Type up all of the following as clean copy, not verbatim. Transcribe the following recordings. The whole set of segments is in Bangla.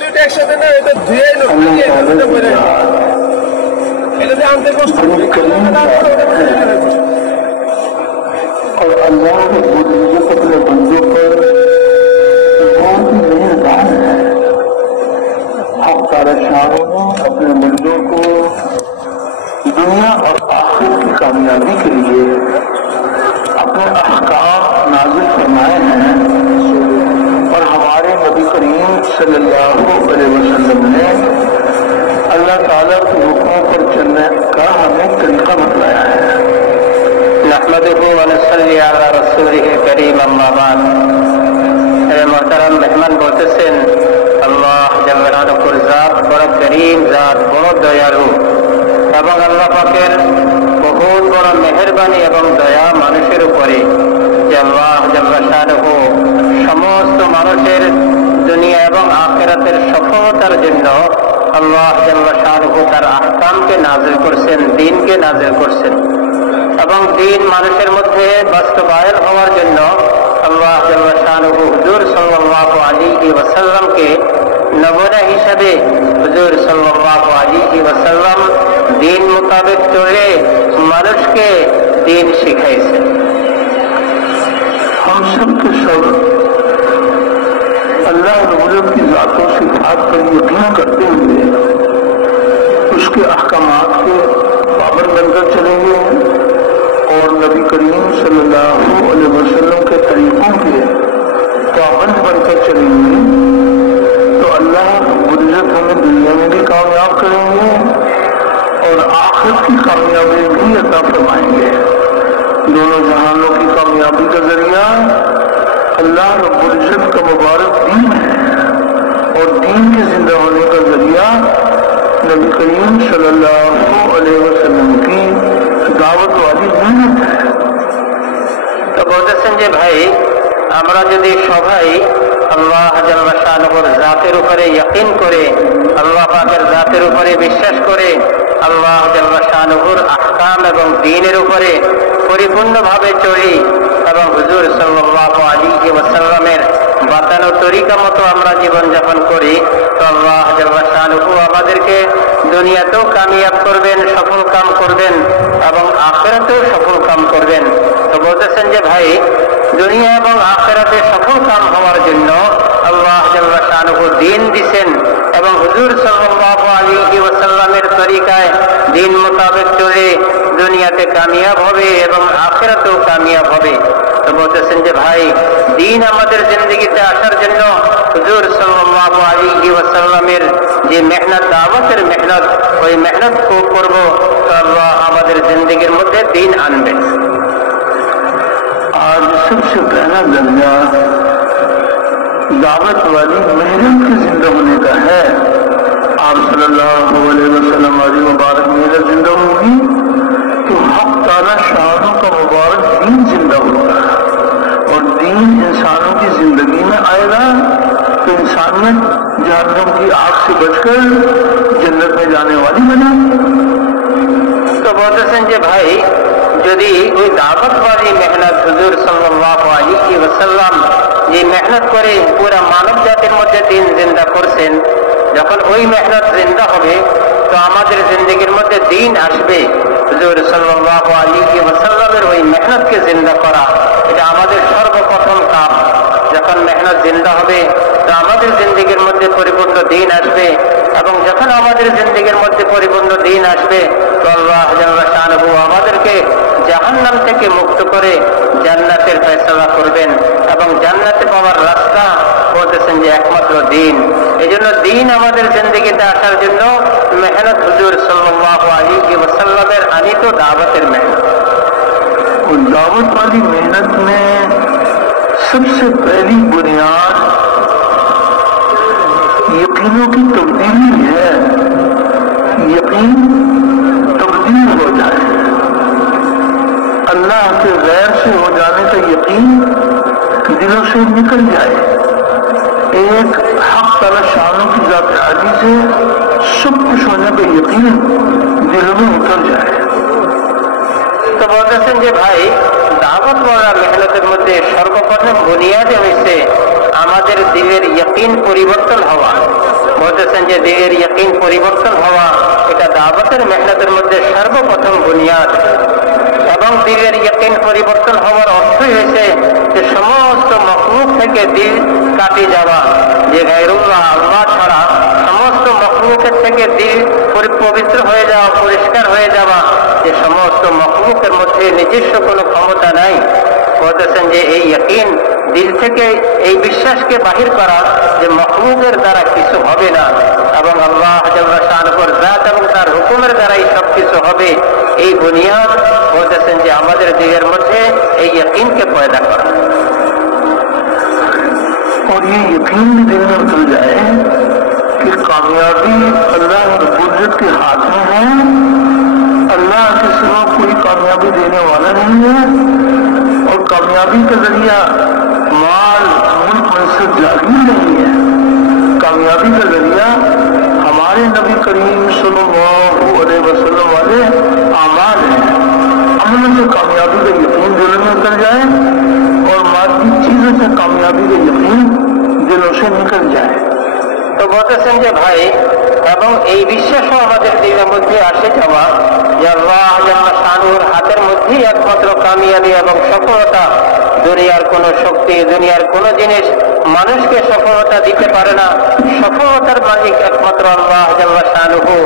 দুইটা একসাথে না, এটা ধুয়ে এটা আনতে কষ্ট اور اللہ اپنے بندوں پر بہت ہی مہربان ہے. حق تعالی شان اپنے بندوں کو دنیا اور آخرت کی کامیابی کے لیے اپنے احکام نازل فرمائے ہیں، اور ہمارے نبی کریم صلی اللہ علیہ وسلم نے اللہ تعالیٰ کے حکموں پر چلنے کا ہمیں طریقہ بتلایا ہے. نحمده ونصلي على رسوله الكريم اما بعد. محترم مہمان বলতেছেন আল্লাহ জাল্লা ওয়ালাহুর জাত বড় করিম, জাত বড় দয়ালু, এবং আল্লাহ পাকের বহুত বড় মেহেরবানি এবং দয়া মানুষের উপরে যে আল্লাহ জাল্লা ওয়ালাহু সমস্ত মানুষের দুনিয়া এবং আখিরাতের সফলতার জন্য আল্লাহ জাল্লা ওয়ালাহু তার আহকামকে নাযিল করছেন, দ্বীনকে নাযিল করছেন, এবং দ্বীন মানুষের মধ্যে বাস্তবায়ন হওয়ার জন্য আল্লাহ জাল্লা শানুহু হুজুর সাল্লাল্লাহু আলাইহি ওয়াসাল্লামকে নমুনা হিসাবে হুজুর সাল্লাল্লাহু আলাইহি ওয়াসাল্লাম দ্বীন মোতাবেক চলে মানুষকে দ্বীন শিখাইছেন. ہم سب کے سب اللہ رب کی ذات و صفات پر یقین کرتے ہوئے اس کے احکامات کے پابند بن کر چلیں گے اور نبی کریم صلی اللہ علیہ وسلم کے طریقوں کے پابند بن کر چلیں گے تو اللہ العزت ہمیں دنیا میں بھی کامیاب کریں گے اور آخرت کی کامیابی بھی عطا فرمائیں گے. دونوں جہانوں کی کامیابی کا ذریعہ اللہ رب العزت کا مبارک دین ہے، اور دین کے زندہ ہونے کا ذریعہ نبی کریم صلی اللہ علیہ وسلم کی دعوت والی محنت ہے. তো বলতেছেন যে ভাই, আমরা যদি সবাই আল্লাহ জাল্লা শানুহুর জাতের উপরে ইয়াকিন করে, আল্লাহ পাকের জাতের উপরে বিশ্বাস করে, আল্লাহ জাল্লা শানুহুর আহকাম এবং দ্বীনের উপরে পরিপূর্ণভাবে চলি এবং হুজুর সাল্লাল্লাহু আলাইহি ওয়াসাল্লামের বাতানো তরিকা মতো আমরা জীবনযাপন করি, তো আল্লাহ জাল্লা শানুহু আমাদেরকে দুনিয়াতেও কামিয়াব করবেন, সফল কাম করবেন, এবং আখিরাতেও সফল কাম করবেন. তো বলতেছেন যে ভাই, দুনিয়া এবং আখিরাতে সফল কাম হওয়ার জন্য আল্লাহ জাল্লা শানুহু দ্বীন দিয়েছেন, এবং হুজুর সাল্লাল্লাহু আলাইহি ওয়াসাল্লামের তরিকায় দ্বীন মোতাবেক চলে দুনিয়াতে কামিয়াব হবে এবং আখিরাতেও কামিয়াব হবে. তো বলতেছেন যে ভাই, দ্বীন আমাদের জিন্দেগিতে আসার জন্য হুজুর সাল্লাল্লাহু আলাইহি ওয়াসাল্লামের যে মেহনত, দাওয়াতের মেহনত, ওই মেহনত করব, তো আল্লাহ আমাদের জিন্দেগির মধ্যে দ্বীন আনবেন. آج سب سے پہلا درجہ دعوت والی محنت کے زندہ ہونے کا ہے. آپ صلی اللہ علیہ وسلم والی مبارک محنت زندہ ہوگی تو حق تعالی شانوں کا مبارک دین زندہ ہوگا، اور دین انسانوں کی زندگی میں آئے گا تو انسانیت جہنم کی آگ سے بچ کر جنت میں جانے والی بنے. তো বলতেছেন যে ভাই, যদি ওই দাওয়াতওয়ালী মেহনত হুজুর সাল্লাল্লাহু আলাইহি ওয়াসাল্লাম যে মেহনত করে পুরা মানব জাতির মধ্যে দ্বীন জিন্দা করছেন, যখন ওই মেহনত জিন্দা হবে তো আমাদের জিন্দেগির মধ্যে দ্বীন আসবে. হুজুর সাল্লাল্লাহু আলাইহি ওয়াসাল্লামের ওই মেহনতকে জিন্দা করা, এটা আমাদের সর্বপ্রথম কাম. যখন মেহনত জিন্দা হবে তো আমাদের জিন্দেগির মধ্যে পরিপূর্ণ দ্বীন আসবে, এবং যখন আমাদের জিন্দেগির মধ্যে পরিপূর্ণ দ্বীন আসবে তো আল্লাহ জাল্লা শানুহু আমাদেরকে জাহান্নাম থেকে মুক্ত করে জান্নাতের ফয়সালা করবেন, এবং জান্নাতে পাওয়ার রাস্তা বলতেছেন যে একমাত্র দ্বীন. এই জন্য দ্বীন আমাদের জিন্দেগিতে আসার জন্য মেহনত হুজুর সাল্লাল্লাহু আলাইহি ওয়াসাল্লামের আনিত দাওয়াতের মেহনত. اور دعوت والی محنت میں سب سے پہلی بنیاد یقینوں کی تبدیلی ہے. یقین تبدیل ہو جائے، اللہ کے غیر سے ہو جانے کا یقین دلوں سے نکل جائے. ایک حق تعالی شانوں کی ذات عالی سے سب کچھ ہونے کا یقین دلوں میں اتر جائے. তো বলতেছেন যে ভাই, দাওয়াত ওয়ালা সর্বপ্রথম বুনিয়াদে হয়েছে আমাদের দিলের ইয়াকিন পরিবর্তন হওয়া। বলতেছেন যে দিলের ইয়াকিন পরিবর্তন হওয়া এটা দাওয়াতের মেহনতের মধ্যে সর্বপ্রথম বুনিয়াদ। এবং দিলের ইয়াকিন পরিবর্তন হওয়ার অর্থই হয়েছে যে সমস্ত মখলুক থেকে দিল কাটে যাওয়া, যে গায়রুল্লাহ আল্লাহ ছাড়া সমস্ত মখলুকের থেকে দিল পবিত্র হয়ে যাওয়া, পরিষ্কার হয়ে যাওয়া, যে সমস্ত মখলুকের মধ্যে নিজস্ব কোনো ক্ষমতা নাই। বলতেছেন যে এই ইয়াকিন দিল থেকে এই বিশ্বাসকে বাহির করা যে মখলুকের দ্বারা কিছু হবে না এবং আল্লাহ জাল্লা শানুহুর জাত এবং তার হুকুমের দ্বারাই সবকিছু হবে, এই বুনিয়াদ বলতেছেন যে আমাদের দিলের মধ্যে এই ইয়াকিনকে পয়দা করা। और ये यकीन भी दिल में उतर जाए कि कामयाबी अल्लाह रब्बुल इज्जत के हाथ में है, अल्लाह के सिवा कोई कामयाबी देने वाला नहीं है, और कामयाबी का जरिया माल मुल्क मनसब जागी नहीं है। कामयाबी का जरिया हमारे नबी करीम सल्लल्लाहु अलैहि वसल्लम वाले आमाल हैं। अमल से कामयाबी का यकीन दिल में उतर जाए और मादी चीजों से कामयाबी का यकीन दिलों से निकल जाए। তো বলতেছেন যে ভাই, এবং এই বিশ্বাসও আমাদের দিলের মধ্যে আসে যাওয়া যে আল্লাহ জাল্লা শানুর হাতের মধ্যেই একমাত্র কামিয়াবি এবং সফলতা। দুনিয়ার কোন শক্তি, দুনিয়ার কোন জিনিস মানুষকে সফলতা দিতে পারে না। সফলতার মালিক একমাত্র আল্লাহ জাল্লা শানুহু।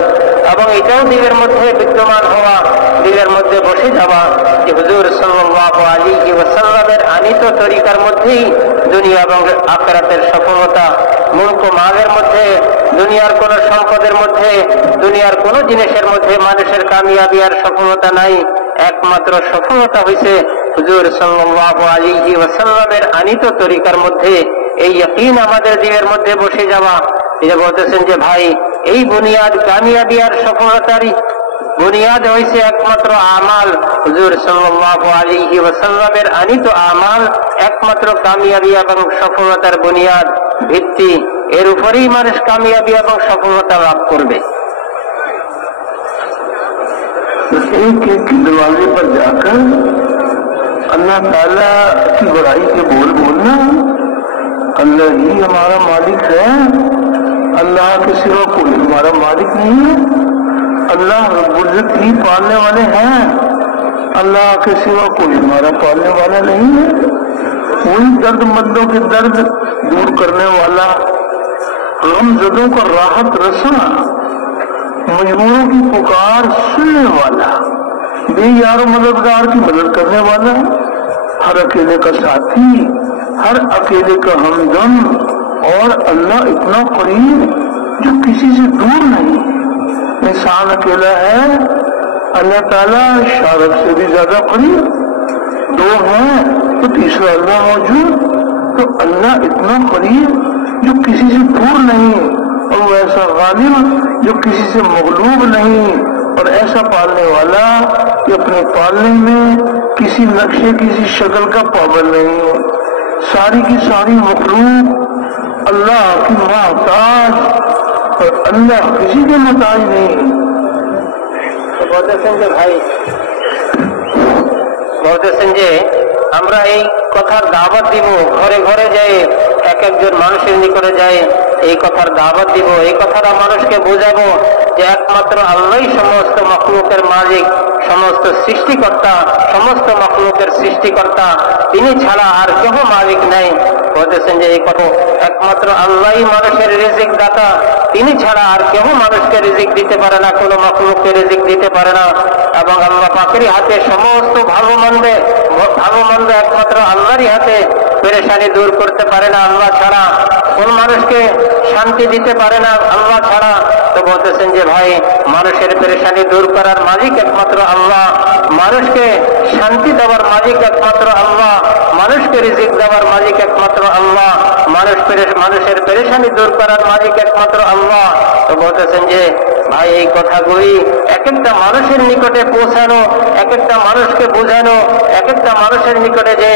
এবং এটাও দিলের মধ্যে বিদ্যমান হওয়া, দিলের মধ্যে বসে যাওয়া যে হুজুর সাল্লাল্লাহু আলাইহি ওয়াসাল্লামের আনিত তরিকার মধ্যেই দুনিয়া এবং আখিরাতের সফলতা। মুলক ও মালের মধ্যে, দুনিয়ার কোন সম্পদের মধ্যে, দুনিয়ার কোন জিনিসের মধ্যে মানুষের কামিয়াবি আর সফলতা নাই। একমাত্র সফলতা হয়েছে হুজুর সাল্লাল্লাহু আলাইহি ওয়াসাল্লামের আনিত তরিকার মধ্যে এই ইয়াকিন আমাদের দিলের মধ্যে বসে যাওয়া। এটা বলতেছেন যে ভাই, এই বুনিয়াদ কামিয়াবি আর সফলতারই বুনিয়াদ হয়েছে একমাত্র আমাল। হুজুর সাল্লাল্লাহু আলাইহি ওয়াসাল্লামের আনিত আমাল একমাত্র কামিয়াবি এবং সফলতার বুনিয়াদ, ভিত্তি। এর উপরেই মানুষ কামিয়াবি এবং সফলতা লাভ করবে। एक एक के दरवाजे पर जाकर अल्लाह ताला की बड़ाई के बोल बोलना, अल्लाह ही हमारा मालिक है, अल्लाह के सिवा कोई हमारा मालिक नहीं है, अल्लाह रब्बुल इज्जत ही पालने वाले हैं, अल्लाह के सिवा कोई हमारा पालने वाला नहीं है। वही दर्दमंदों के दर्द दूर करने वाला, गमजदों का राहत रसा, मजबूरों की पुकार सुनने वाला, बेयारो मददगार की मदद करने वाला, हर अकेले का साथी, हर अकेले का हमदम, और अल्लाह इतना करीब जो किसी से दूर नहीं। इंसान अकेला है, अल्लाह ताला शारक से भी ज्यादा करीब। दो हैं तो तीसरा अल्लाह मौजूद। तो अल्लाह इतना करीब जो किसी से दूर नहीं, और वो ऐसा गालिब जो किसी से मगलूब नहीं, और ऐसा पालने वाला कि अपने पालने में किसी नक्शे किसी शक्ल का पाबंद नहीं। सारी की सारी मखलूक अल्लाह की मोहताज, और अल्लाह किसी के मोहताज नहीं। বলতেছেন যে ভাই, বলতেছেন যে আমরা এই কথার দাওয়াত দিব, ঘরে ঘরে যাই, এক একজন মানুষের নিকটে যাই, এই কথার দাওয়াত দিব, এই কথাটা মানুষকে বোঝাবো যে একমাত্র আল্লাহই সমস্ত মখলুকের মালিক, সমস্ত সৃষ্টিকর্তা, সমস্ত মখলুকের সৃষ্টিকর্তা, তিনি ছাড়া আর কেউ মালিক নাই। বলতেছেন যে এই কথা একমাত্র আল্লাহই মানুষের রিজিক দাতা, তিনি ছাড়া আর কেউ মানুষকে রিজিক দিতে পারে না, কোনো মখলুককে রিজিক দিতে পারে না। এবং আল্লাহ পাকেরই হাতে সমস্ত ভালো মন্দ একমাত্র আল্লাহরই হাতে। পেরেশানি দূর করতে পারে না আল্লাহ ছাড়া, কোন মানুষকে শান্তি দিতে পারে না আল্লাহ ছাড়া। তো বলতেছেন যে ভাই, মানুষের পেরেশানি দূর করার মালিক একমাত্র আল্লাহ, মানুষকে শান্তি দেওয়ার মালিক একমাত্র আল্লাহ, মানুষকে রিজিক দেওয়ার মালিক একমাত্র আল্লাহ, মানুষের পেরেশানি দূর করার মালিক একমাত্র আল্লাহ। তো বলতেছেন যে ভাই, এই কথাগুলি এক একটা মানুষের নিকটে পৌঁছানো, এক একটা মানুষকে বোঝানো, এক একটা মানুষের নিকটে যে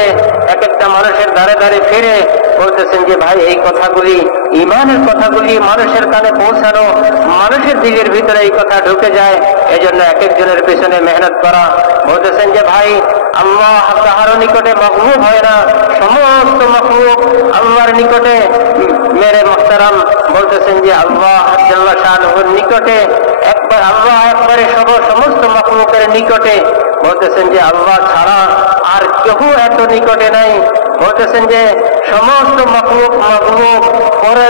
এক একটা মানুষের দ্বারে দ্বারে ফিরে বলতেছেন যে ভাই, এই কথাগুলি, ইমানের কথাগুলি মানুষের কানে পৌঁছানো, মানুষের দিকের ভিতরে এই কথা ঢুকে যায়, এজন্য এক একজনের পেছনে মেহনত করা। বলতেছেন যে ভাই, আল্লাহ কাহারও নিকটে মখলুক হয় না, সমস্ত মখলুক আল্লাহর নিকটে। মেরে মুহতারাম বলতেছেন যে আল্লাহ জাল্লা শানুর নিকটে একবার, আল্লাহ একবারে সমস্ত মখলুকের নিকটে। বলতেছেন যে আল্লাহ ছাড়া আর কেউ এত নিকটে নাই। বলতেছেন যে সমস্ত মখলুক পরে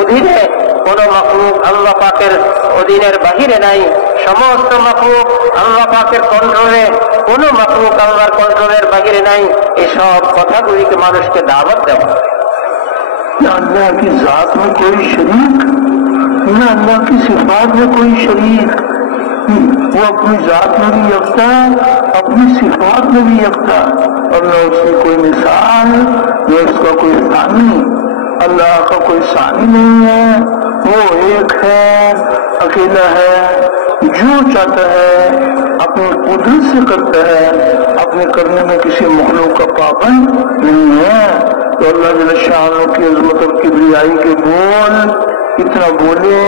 অধীনে, কোন মখলুক আল্লাহ পাকের অধীনের বাহিরে নাই। সমস্ত মখলুক আল্লাহ পাকের কন্ট্রোলে, কোন মখলুক আল্লাহর কন্ট্রোলের বাহিরে নাই। এসব কথাগুলিকে মানুষকে দাওয়াত দেওয়া। अल्लाह की जात में कोई शरीक, न अल्लाह की सिफात में कोई शरीक। वो अपनी जात में भी यकता, अपनी सिफात में भी यकता, और न उसकी कोई मिसाल, न उसका कोई सानी। अल्लाह का कोई सानी नहीं है, वो एक है, अकेला है, जो चाहता है अपनी कुदरत से करता है, अपने करने में किसी मखलूक का पाबंद नहीं है। तो अल्लाह जल्ल शाअनु की अज़मत और किबरियाई के बोल इतना बोले,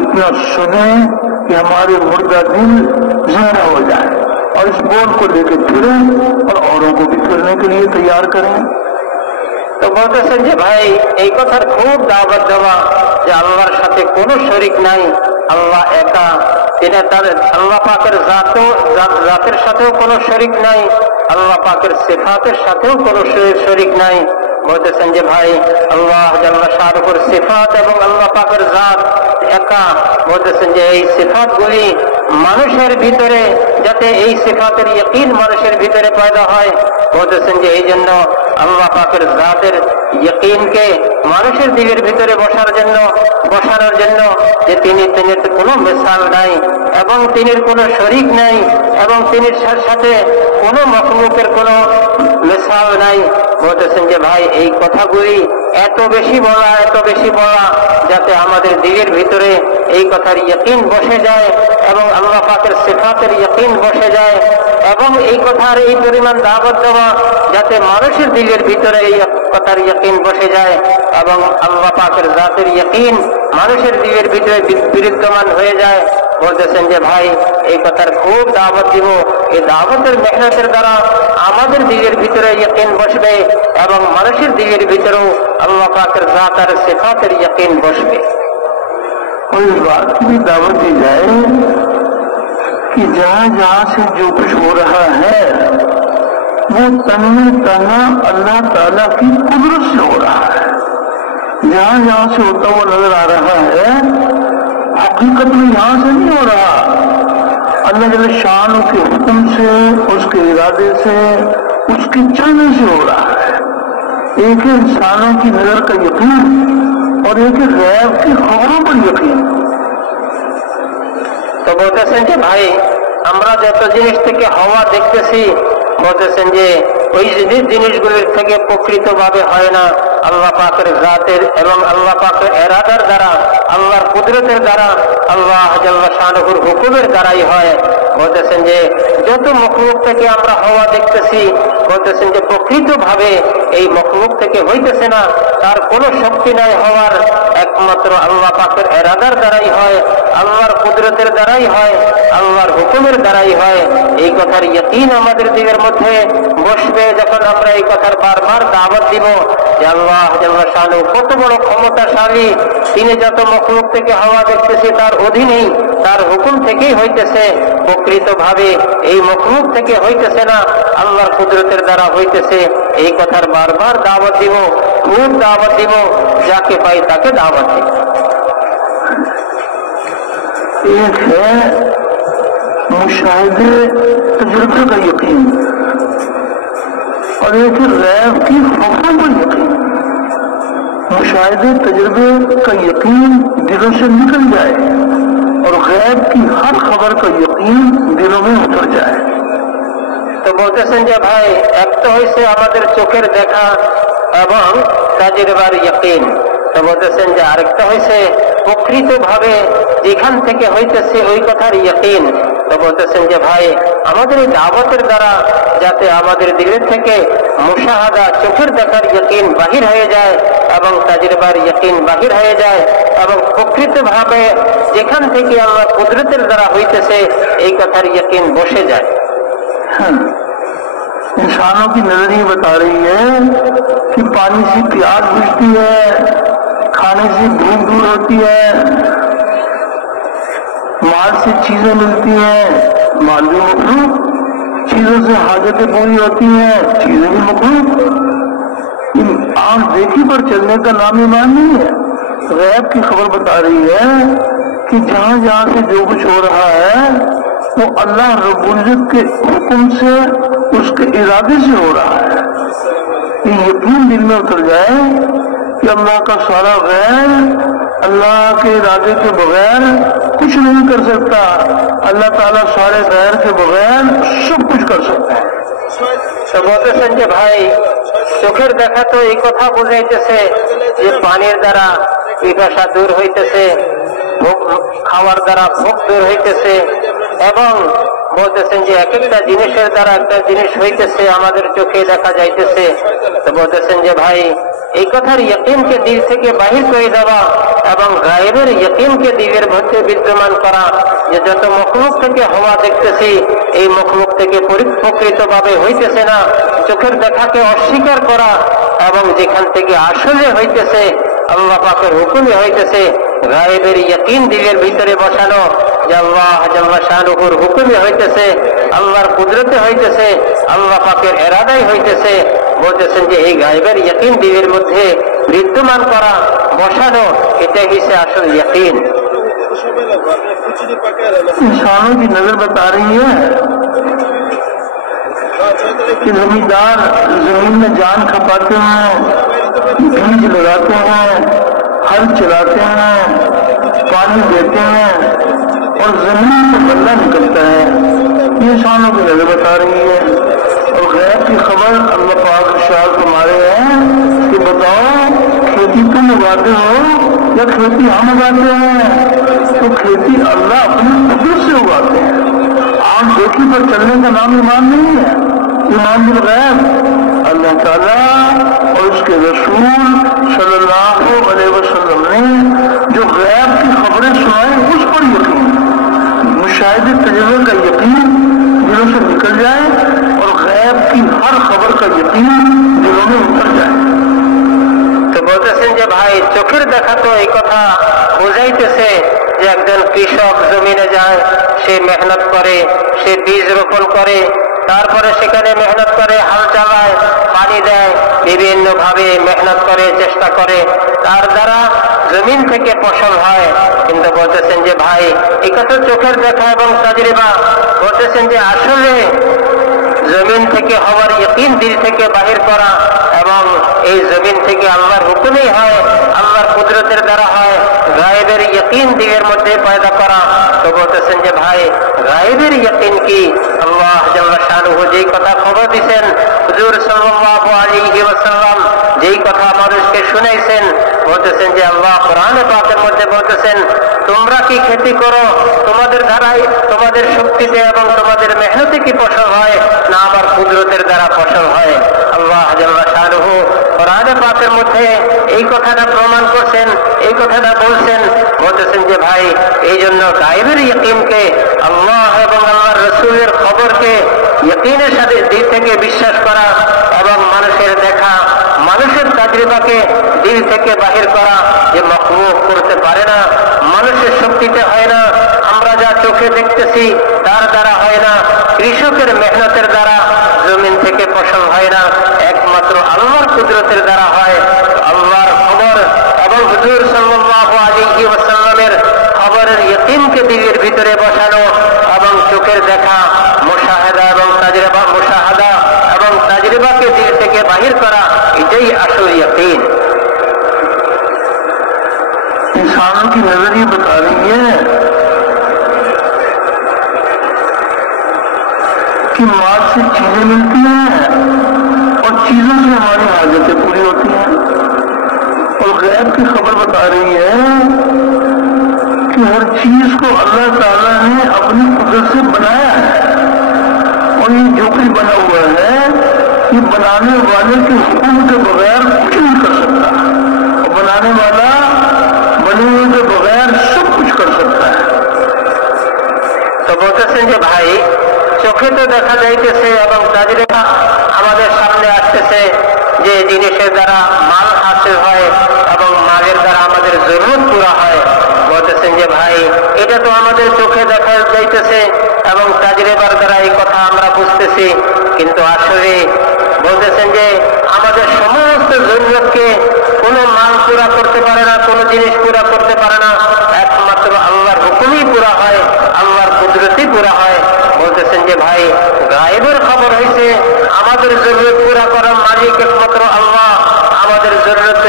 इतना सुने कि हमारे मुर्दा दिल जिंदा हो जाए, और इस बोल को लेकर फिरे और औरों को भी फिरने के लिए तैयार करें। তো বলতেছেন যে ভাই, এই কথার খুব দাওয়াত দেওয়া যে আল্লাহর সাথে কোনো শরিক নাই, আল্লাহ একা। তিনি তার আল্লাহ পাকের জাতের সাথেও কোনো শরিক নাই, আল্লাহ পাকের সিফাতের সাথেও কোনো শরিক নাই। বলতেছেন যে ভাই, আল্লাহ জাল্লা শানুর সিফাত এবং আল্লাহ পাকের জাত একা। বলতেছেন যে এই সিফাতগুলি মানুষের ভিতরে, যাতে এই সিফাতের ইয়াকিন মানুষের ভিতরে পয়দা হয়। বলতেছেন যে এই জন্য আল্লাহ পাকের জাতের ইয়াকিনকে মানুষের দিলের ভিতরে বসানোর জন্য যে তিনির কোনো মিসাল নাই এবং তিনির কোনো শরিক নাই এবং তিনির সাথে কোনো মখলুকের কোনো মিসাল নাই। বলতেছেন যে ভাই, এই কথাগুলি এত বেশি বলা যাতে আমাদের দিলের ভিতরে এই কথার ইয়াকিন বসে যায় এবং আল্লাহ পাকের সিফাতের ইয়াকিন বসে যায়, এবং এই কথার এই পরিমাণ দাওয়াত দেওয়া যাতে মানুষের দিলের ভিতরে এই কথার ইয়াকিন বসে যায় এবং আল্লাহ পাকের জাতের ইয়াকিন মানুষের দিলের ভিতরে বিরাজমান হয়ে যায়। বলতেছেন যে ভাই, এই কথার খুব দাওয়াত দিব। এই দাওয়াতের মেহনতের দ্বারা আমাদের দিলের ভিতরে ইয়াকিন বসবে এবং মানুষের দিলের ভিতরেও আল্লাহ পাকের জাত আর সিফাতের ইয়াকিন বসবে। और इस बात की भी दावत दी जाए कि जहाँ जहाँ से जो कुछ हो रहा है वो तन्ने तना अल्लाह ताला की कुदरत से हो रहा है। जहाँ जहाँ से होता हुआ नजर आ रहा है, हकीकत में यहाँ से नहीं हो रहा, अल्लाह जल्ल शान के हुक्म से, उसके इरादे से, उसके चाहने से हो रहा है। एक है इंसानों की नजर का यकीन और एक है गैब की खबरों पर यकीन। তো বলতেছেন যে ভাই, আমরা যত জিনিস থেকে হওয়া দেখতেছি, বলতেছেন যে ওই জিনিসগুলির থেকে প্রকৃতভাবে হয় না, আল্লাহ পাকের জাতের এবং আল্লাহ পাকের এরাদার দ্বারা, আল্লাহর কুদরতের দ্বারা, আল্লাহ জাল্লা শানুর হুকুমের দ্বারাই হয়। বলতেছেন যে যত মখলুক থেকে আমরা হওয়া দেখতেছি, বলতেছেন যে প্রকৃতভাবে এই মখলুক থেকে হইতেছে না, তার কোনো শক্তি নাই হওয়ার, একমাত্র আল্লাহ পাকের এরাদার দ্বারাই হয়, আল্লাহর কুদরতের দ্বারাই হয়, আল্লাহর হুকুমের দ্বারাই হয়। এই কথার ইয়াকিন আমাদের দিলের মধ্যে বসবে যখন আমরা এই কথার বারবার দাওয়াত দিব যে আল্লাহ জাল্লা শানু কত বড় ক্ষমতাশালী, তিনি যত মখলুক থেকে হওয়া দেখতেছি তার অধীনেই, তার হুকুম থেকেই হইতেছে, প্রকৃতভাবে এই মখলুক থেকে হইতেছে না, আল্লাহর কুদরতের দ্বারা হইতেছে। এই কথার বারবার দাওয়াত দিব, খুব দাওয়াত দিব, যাকে পাই তাকে দাওয়াত দিব। एक है मुशाहिदे तजुर्बे का यकीन और एक है गैब की खबरों पर यकीन। मुशाहिदे तजुर्बे का यकीन दिलों से निकल जाए और गैब की हर खबर का यकीन दिलों में उतर जाए। তো বলতেছেন যে ভাই, এক তো হয়েছে আমাদের চোখের দেখা এবং তাজরিবার ইয়াকিন, তো বলতেছেন যে আরেকটা হয়েছে প্রকৃতভাবে যেখান থেকে হইতেছে ওই কথার ইয়াকিন। তো বলতেছেন যে ভাই, আমাদের এই দাওয়াতের দ্বারা যাতে আমাদের দিলের থেকে মুশাহাদা, চোখের দেখার ইয়াকিন বাহির হয়ে যায় এবং তাজরিবার ইয়াকিন বাহির হয়ে যায় এবং প্রকৃতভাবে যেখান থেকে আল্লাহ কুদরতের দ্বারা হইতেছে এই কথার ইয়াকিন বসে যায়। इंसानों की नजर ये बता रही है कि पानी से प्यास बुझती है, खाने से भूख दूर होती है, माल से चीजें मिलती हैं, माल भी मखलूक, चीजों से हाजतें पूरी होती हैं, चीजें भी मखलूक। आंख देखी पर चलने का नाम ईमान नहीं है। गैब की खबर बता रही है कि जहां जहां से जो कुछ हो रहा है वो अल्लाह रब्बुल इज्जत के हुक्म से, उसके इरादे से हो रहा है। ये यकीन दिल में उतर जाए कि अल्लाह का सारा गैर अल्लाह के इरादे के बगैर कुछ नहीं कर सकता। अल्लाह ताला सारे गैर के बगैर सब कुछ कर सकता है। তো বলতেছেন যে ভাই, চোখের দেখা তো এই কথা বুঝাইতেছে যে পানির দ্বারা পিপাসা দূর হইতেছে, খাওয়ার দ্বারা ভোগ দূর হইতেছে, এবং বলতেছেন যে এক একটা জিনিসের দ্বারা একটা জিনিস হইতেছে, আমাদের চোখে দেখা যাইতেছে। তো বলতেছেন যে ভাই, এই কথার ইয়কিনকে দিল থেকে বাহির করে দেওয়া এবং গায়েবের ইয়কিনকে দিলের মধ্যে বিদ্যমান করা, যে যত মখলুক থেকে হওয়া দেখতেছি এই মখলুক থেকে প্রকৃতভাবে হইতেছে না, চোখের দেখাকে অস্বীকার করা, এবং যেখান থেকে আসলে হইতেছে আল্লাহ পাকের হুকুমে হইতেছে, গায়েবের ইয়কিন দিলের ভিতরে বসানো যে আল্লাহ জাল্লা শানুহুর হুকুমে হইতেছে, আল্লাহর কুদরতে হইতেছে, আল্লাহ পাকের এরাদাই হইতেছে। বলতেছেন যে এই গায়েবের ইয়কিন দিলের মধ্যে বিদ্যমান করা, বসানো, এটাই হচ্ছে আসল ইয়কিন। इंसानों की नजर बता रही है कि जमींदार जमीन में जान खपाते हैं, बीज लगाते हैं, हल चलाते हैं, पानी देते हैं और जमीन से बल्ला निकलता है। ये इंसानों की नजर बता रही है। और गैब की खबर अल्लाह पाक इरशाद फरमा रहे हैं कि बताओ, खेती तुम उगाते हो या खेती हम उगाते हैं? तो खेती अल्लाह अपनी कुदरत से उगाते हैं। आम देखी पर चलने का नाम ईमान नहीं है। ईमान बिल गैब, अल्लाह ताला और उसके रसूल सल्लल्लाहु अलैहि वसल्लम ने जो गैब की खबरें सुनाई उस पर यकीन, मुशाहिदे तजुर्बे का यकीन दिलों से निकल जाए और गैब की हर खबर का यकीन दिलों में उतर जाए। তো বলতেছেন যে ভাই, চোখের দেখা তো এই কথা বুঝাইতেছে যে একজন কৃষক জমিনে যায়, সে মেহনত করে, সে বীজ রোপণ করে, তারপরে সেখানে মেহনত করে, হাল চালায়, পানি দেয়, বিভিন্ন ভাবে মেহনত করে, চেষ্টা করে, তার দ্বারা জমিন থেকে ফসল হয়। কিন্তু বলতেছেন যে ভাই, এই কথা চোখের দেখা এবং তাজরিবা। বলতেছেন যে আসলে জমিন থেকে হওয়ার ইয়কিন দিল থেকে বাহির করা, এবং এই জমিন থেকে আল্লাহর হুকুমেই হয়, আল্লাহর কুদরতের দ্বারা হয়, গায়েবের ইয়কিন দিলের মধ্যে পয়দা করা। তো বলতেছেন যে ভাই, গায়েবের ইয়কিন কি? আল্লাহ জাল্লা শানুহু যেই কথা খবর দিয়েছেন, হুজুর সাল্লাল্লাহু আলাইহি ওয়াসাল্লাম যেই কথা মানুষকে শুনাইছেন, বলতেছেন যে আল্লাহ কোরআনে পাকের মধ্যে বলতেছেন, তোমরা কি খেতি করো, তোমাদের দ্বারাই, তোমাদের শক্তিতে এবং তোমাদের মেহনতে কি ফসল হয়, না আবার কুদরতের দ্বারা ফসল হয়? আল্লাহ জাল্লা শানুহু কোরআনে পাকের মধ্যে এই কথাটা প্রমাণ করছেন, এই কথাটা বলছেন। বলতেছেন যে ভাই, এই জন্য গায়েবের ইয়কিনকে, আল্লাহ এবং আল্লাহর রাসূলের খবরকে ইয়কিনের সাথে দিল থেকে বিশ্বাস করা, এবং মানুষের দেখা, মানুষের তাজরিবাকে দিল থেকে বাহির করা, যে মখলুক করতে পারে না, মানুষের শক্তিতে হয় না, আমরা যা চোখে দেখতেছি তার দ্বারা হয় না, কৃষকের মেহনতের দ্বারা জমিন থেকে ফসল হয় না, একমাত্র আল্লাহর কুদরতের দ্বারা হয়। আল্লাহর খবর এবং হুজুর সাল্লাল্লাহু আলাইহি ওয়াসাল্লামের খবরের ইয়কিনকে দিলের ভিতরে বসানো, এবং চোখের দেখা, মুশাহাদা এবং তাজরিবা, মুশাহাদা এবং তাজরিবাকে দিল থেকে বাহির করা, এটাই আসল ইয়কিন। इंसानों की नजर ये बता रही है कि माल से चीजें मिलती हैं और चीजों से हमारी हाजतें पूरी होती हैं। और गैब की खबर बता रही है कि हर चीज को अल्लाह ताला ने अपनी कुदरत से बनाया है, और ये जो कुछ बना हुआ है ये बनाने वाले के हुक्म के बगैर कुछ नहीं कर सकता, और बनाने वाला बने हुए के बगैर सब कुछ कर सकता है। तो বলতেছেন যে ভাই, চোখে তো দেখা যাইতেছে এবং তাজরিবা আমাদের সামনে আসতেছে যে জিনিসের দ্বারা মাল হাসিল হয় এবং মালের দ্বারা আমাদের জরুরত পুরা হয়। বলতেছেন যে ভাই এটা তো আমাদের চোখে দেখা যাইতেছে এবং তাজরিবার দ্বারা এই কথা আমরা বুঝতেছি, কিন্তু আসলে বলতেছেন যে আমাদের সমস্ত জরুরতকে কোনো মাল পুরা করতে পারে না, কোনো জিনিস পুরা করতে পারে না, একমাত্র আল্লাহর হুকুমই পুরা হয়, আল্লাহর কুদরতই পুরা হয়। বলতেছেন যে ভাই গায়েবের খবর হয়েছে আমাদের জরুরত পুরা করার মালিক একমাত্র আল্লাহ, আমাদের জরুরত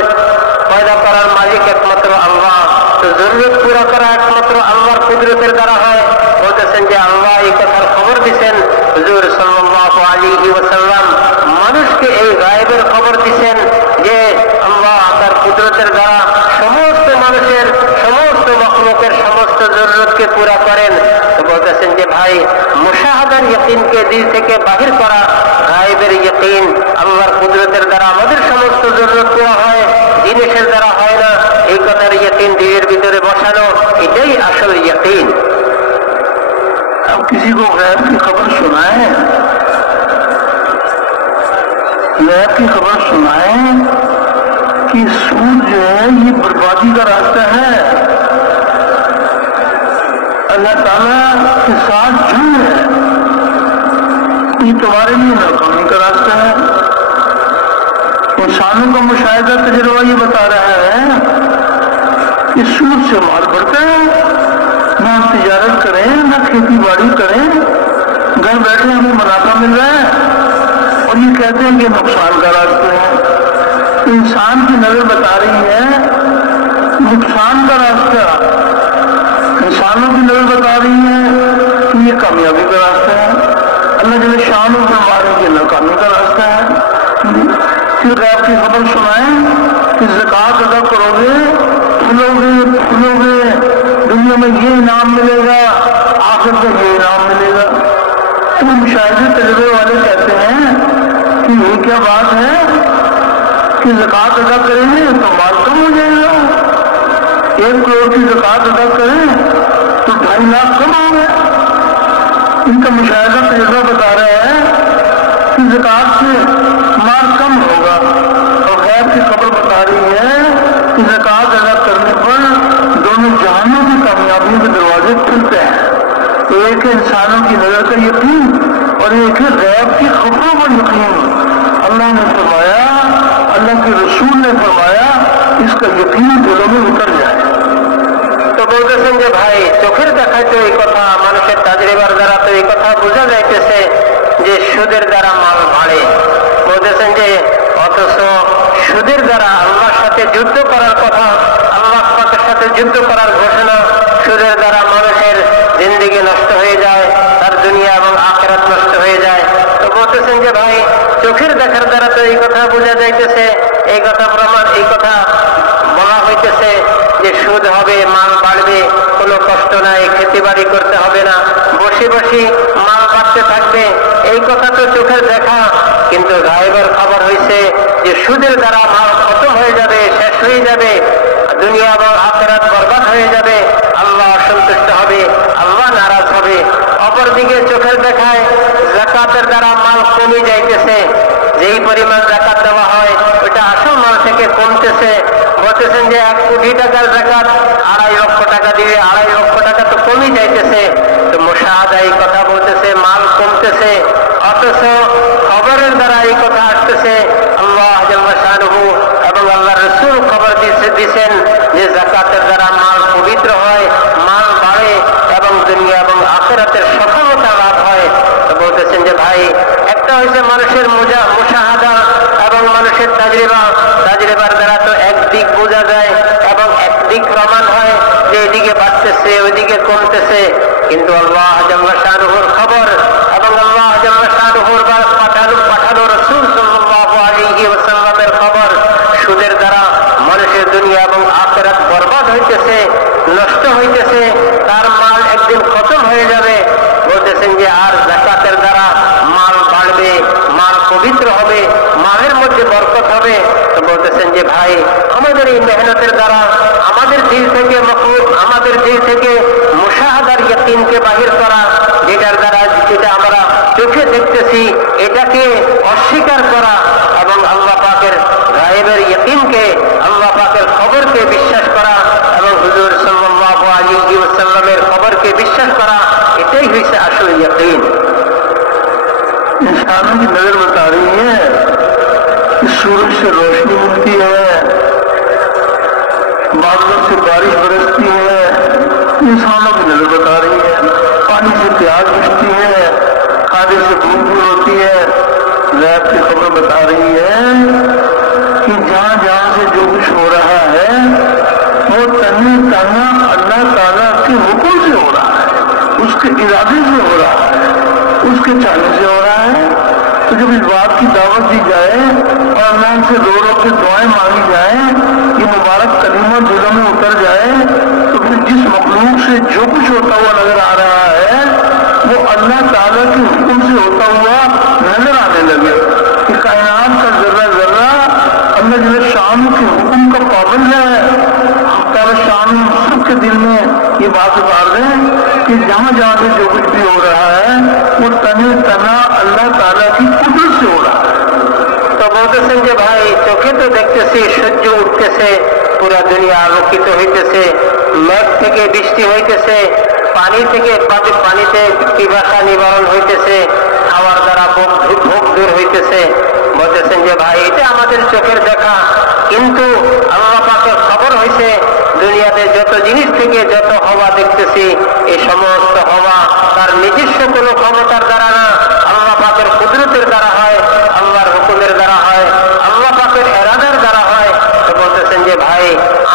পয়দা করার মালিক একমাত্র আল্লাহ, তো জরুরত পুরা করা একমাত্র আল্লাহর কুদরতের দ্বারা হয়। বলতেছেন যে আল্লাহ এই কথার খবর দিচ্ছেন, হুজুর সাল্লাল্লাহু আলাইহি ওয়াসাল্লাম মানুষকে এই গায়েবের খবর দিচ্ছেন যে আল্লাহ তার কুদরতের দ্বারা সমস্ত মানুষের সমস্ত মখলুকের সমস্ত জরুরতকে পুরা করেন। তো বলতেছেন যে ভাই মুশাহাদার ইয়াকিনকে দিল থেকে বাহির করা, গায়েবের ইয়াকিন আল্লাহর কুদরতের দ্বারা আমাদের সমস্ত জরুরত পুরা হয়, জিনিসের দ্বারা হয় না, এই কথার ইয়াকিন দিলের ভিতরে বসানো, এটাই আসল ইয়াকিন। अब किसी को गैब की खबर सुनाए, गैब की खबर सुनाए कि सूद जो है ये बर्बादी का रास्ता है, अल्लाह ताला के साथ जुड़ है, ये तुम्हारे लिए नाकामी का रास्ता है। इंसानों का मुशाहिदा तजुर्बा ये बता रहा है कि सूद से माल बढ़ता है, ना तिजारत करें ना खेती बाड़ी करें, घर बैठे हमें मुनाफा मिल रहा है और ये कहते हैं कि नुकसान का रास्ता है। तो इंसान की नजर बता रही है नुकसान का रास्ता, इंसानों की नजर बता रही है कि ये कामयाबी का रास्ता है। अल्लाह जल शान फरमा रहे हैं नाकामी का रास्ता है। फिर आपकी खबर सुनाए कि ज़कात अदा करोगे फूलोगे फूलोगे, दुनिया में ये इनाम मिलेगा, आखिर में ये इनाम मिलेगा। तो मुशाहिदे तजुर्बे वाले कहते हैं कि ये क्या बात है कि ज़कात अदा करेंगे तो माल कम हो जाएगा, 1 करोड़ की ज़कात अदा करें तो 2.5 लाख कम हो गए। इनका मुशाहिदा तजुर्बा बता रहा है कि ज़कात से माल कम होगा और गैर की खबर बता रही है कि ज़कात अदा करने पर दोनों जहानों की कामयाबी के दरवाजे खुलते हैं। तो एक है इंसानों की नजर का यकीन और एक है गैब की खबरों पर यकीन। अल्लाह ने फरमाया, अल्लाह के रसूल ने फरमाया इसका यकीन दिलों में उतर जाए। তো বলতেছেন যে ভাই চোখের দেখায় তো এই কথা, মানুষের তাজরিবার দ্বারা তো এই কথা বোঝা যাইতেছে যে সুদের দ্বারা মাল বাড়ে। বলতেছেন যে অথচ সুদের দ্বারা আল্লাহর সাথে যুদ্ধ করার কথা, আল্লাহ পাকের সাথে যুদ্ধ করার ঘোষণা, সুদের দ্বারা মানুষের জিন্দেগি নষ্ট হয়ে যায়, তার দুনিয়া এবং আখিরাত নষ্ট হয়ে যায়। তো বলতেছেন যে ভাই চোখের দেখার দ্বারা তো এই কথা বোঝা যাইতেছে, এই কথা প্রমাণ, এই কথা বলা হইতেছে যে সুদ হবে, মাল বাড়বে, কোনো কষ্ট নাই, খেতে বাড়ি করতে হবে না, বসে বসে মাল বাড়তে থাকবে, এই কথা তো চোখের দেখা। কিন্তু গায়েবের খবর হয়েছে যে সুদের দ্বারা মাল খতম হয়ে যাবে, শেষ হয়ে যাবে, দুনিয়া এবং আখিরাত বরবাদ হয়ে যাবে, আল্লাহ অসন্তুষ্ট হবে, আল্লাহ নারাজ হবে। অপরদিকে চোখের দেখায় যাকাতের দ্বারা মাল কমে যাইতেছে, যেই পরিমাণ যাকাত দেওয়া হয় ওইটা আসল মাল থেকে কমতেছে। বলতেছেন যে 1 কোটি টাকার যাকাত 2.5 লক্ষ টাকা দিলে 2.5 লক্ষ টাকা তো কমে যাইতেছে। তো মুশাহাদা এই কথা বলতেছে মাল কমতেছে, অথচ খবরের দ্বারা এই কথা আসতেছে আল্লাহ জাল্লা শানুহু এবং আল্লাহ রাসূল খবর দিচ্ছেন যে যাকাতের দ্বারা মাল পবিত্র হয়, মাল বাড়ে এবং দুনিয়া এবং আখিরাতের সফলতা লাভ হয়। তো বলতেছেন যে ভাই একটা হয়েছে মানুষের মুশাহাদা এবং মানুষের তাজরিবার দ্বারা তো একদিক বোঝা যায় এবং একদিক প্রমাণ হয় যে এদিকে বাড়তেছে ওইদিকে কমতেছে, কিন্তু আল্লাহ জাল্লা শানুহুর খবর এবং আল্লাহ জাল্লা শানুহুর পাঠানো রাসূল সাল্লাল্লাহু আলাইহি ওয়াসাল্লামের খবর, সুদের দ্বারা মানুষের দুনিয়া এবং আখিরাত বরবাদ হইতেছে, নষ্ট হইতেছে, তার মাল একদিন খতম হয়ে যাবে। বলতেছেন যে আর যাকাতের দ্বারা মাল বাড়বে, মাল পবিত্র হবে, মালের মধ্যে বরকত হবে। তো বলতেছেন যে ভাই আমাদের এই মেহনতের দ্বারা আমাদের দিল থেকে আমাদের দিল থেকে মুশাহাদার ইয়াকিনকে বাহির করা, যেটার দ্বারা যেটা আমরা চোখে দেখতেছি এটাকে অস্বীকার করা এবং আল্লাহ পাকের গায়েবের ইয়াকিনকে, আল্লাহ পাকের খবরকে বিশ্বাস করা এবং হুজুর সাল্লাল্লাহু আলাইহি ওয়াসাল্লামের খবরকে বিশ্বাস করা, এটাই হয়েছে আসল ইয়াকিন। इंसानों की नजर बता रही है कि सूरज से रोशनी मिलती है, बादलों से बारिश बरसती है, इंसानों की नजर बता रही है। पानी से प्याज बुझती है, खाने से भूख दूर होती है। गैब की खबर बता रही है कि जहाँ जहाँ से जो कुछ हो रहा है वो तन्ने तना अल्लाह ताला के हुक्म से हो रहा है, उसके इरादे से हो रहा है, उसके चाहने से हो रहा है। तो जब इस बात की दावत दी जाए और अल्लाह से रो रो के दुआएं मांगी जाए, ये मुबारक कलीमा दिलों में उतर जाए, तो फिर जिस मखलूक से जो कुछ होता हुआ नजर आ रहा है वो अल्लाह ताला के हुक्म से होता हुआ नजर आने लगे कि कायनात का जर्रा जर्रा अल्लाह जल्ल शान के हुक्म का पाबंद है। ताला शान सबके दिल में ये बात उतार दें कि जहाँ जहाँ से जो कुछ भी हो रहा है वो तने तना अल्लाह ताला की कुदरत से हो रहा है। তো বলতেছেন যে ভাই চোখে তো দেখতেছি সূর্য উঠতেছে, পুরা দুনিয়া আলোকিত হইতেছে, মেঘ থেকে বৃষ্টি হইতেছে, পানি থেকে পানিতে পিপাসা নিবারণ হইতেছে, খাওয়ার দ্বারা ভোগ দূর হইতেছে। বলতেছেন যে ভাই এটা আমাদের চোখের দেখা, কিন্তু আল্লাহ পাকের খবর হয়েছে দুনিয়াতে যত জিনিস থেকে যত হওয়া দেখতেছি এই সমস্ত হওয়া তার নিজস্ব কোনো ক্ষমতার দ্বারা না, আল্লাহ পাকের কুদরতের দ্বারা হয়, আল্লাহর হুকুমের দ্বারা হয়, আল্লাহ পাকের এরাদার দ্বারা হয়। তো বলতেছেন যে ভাই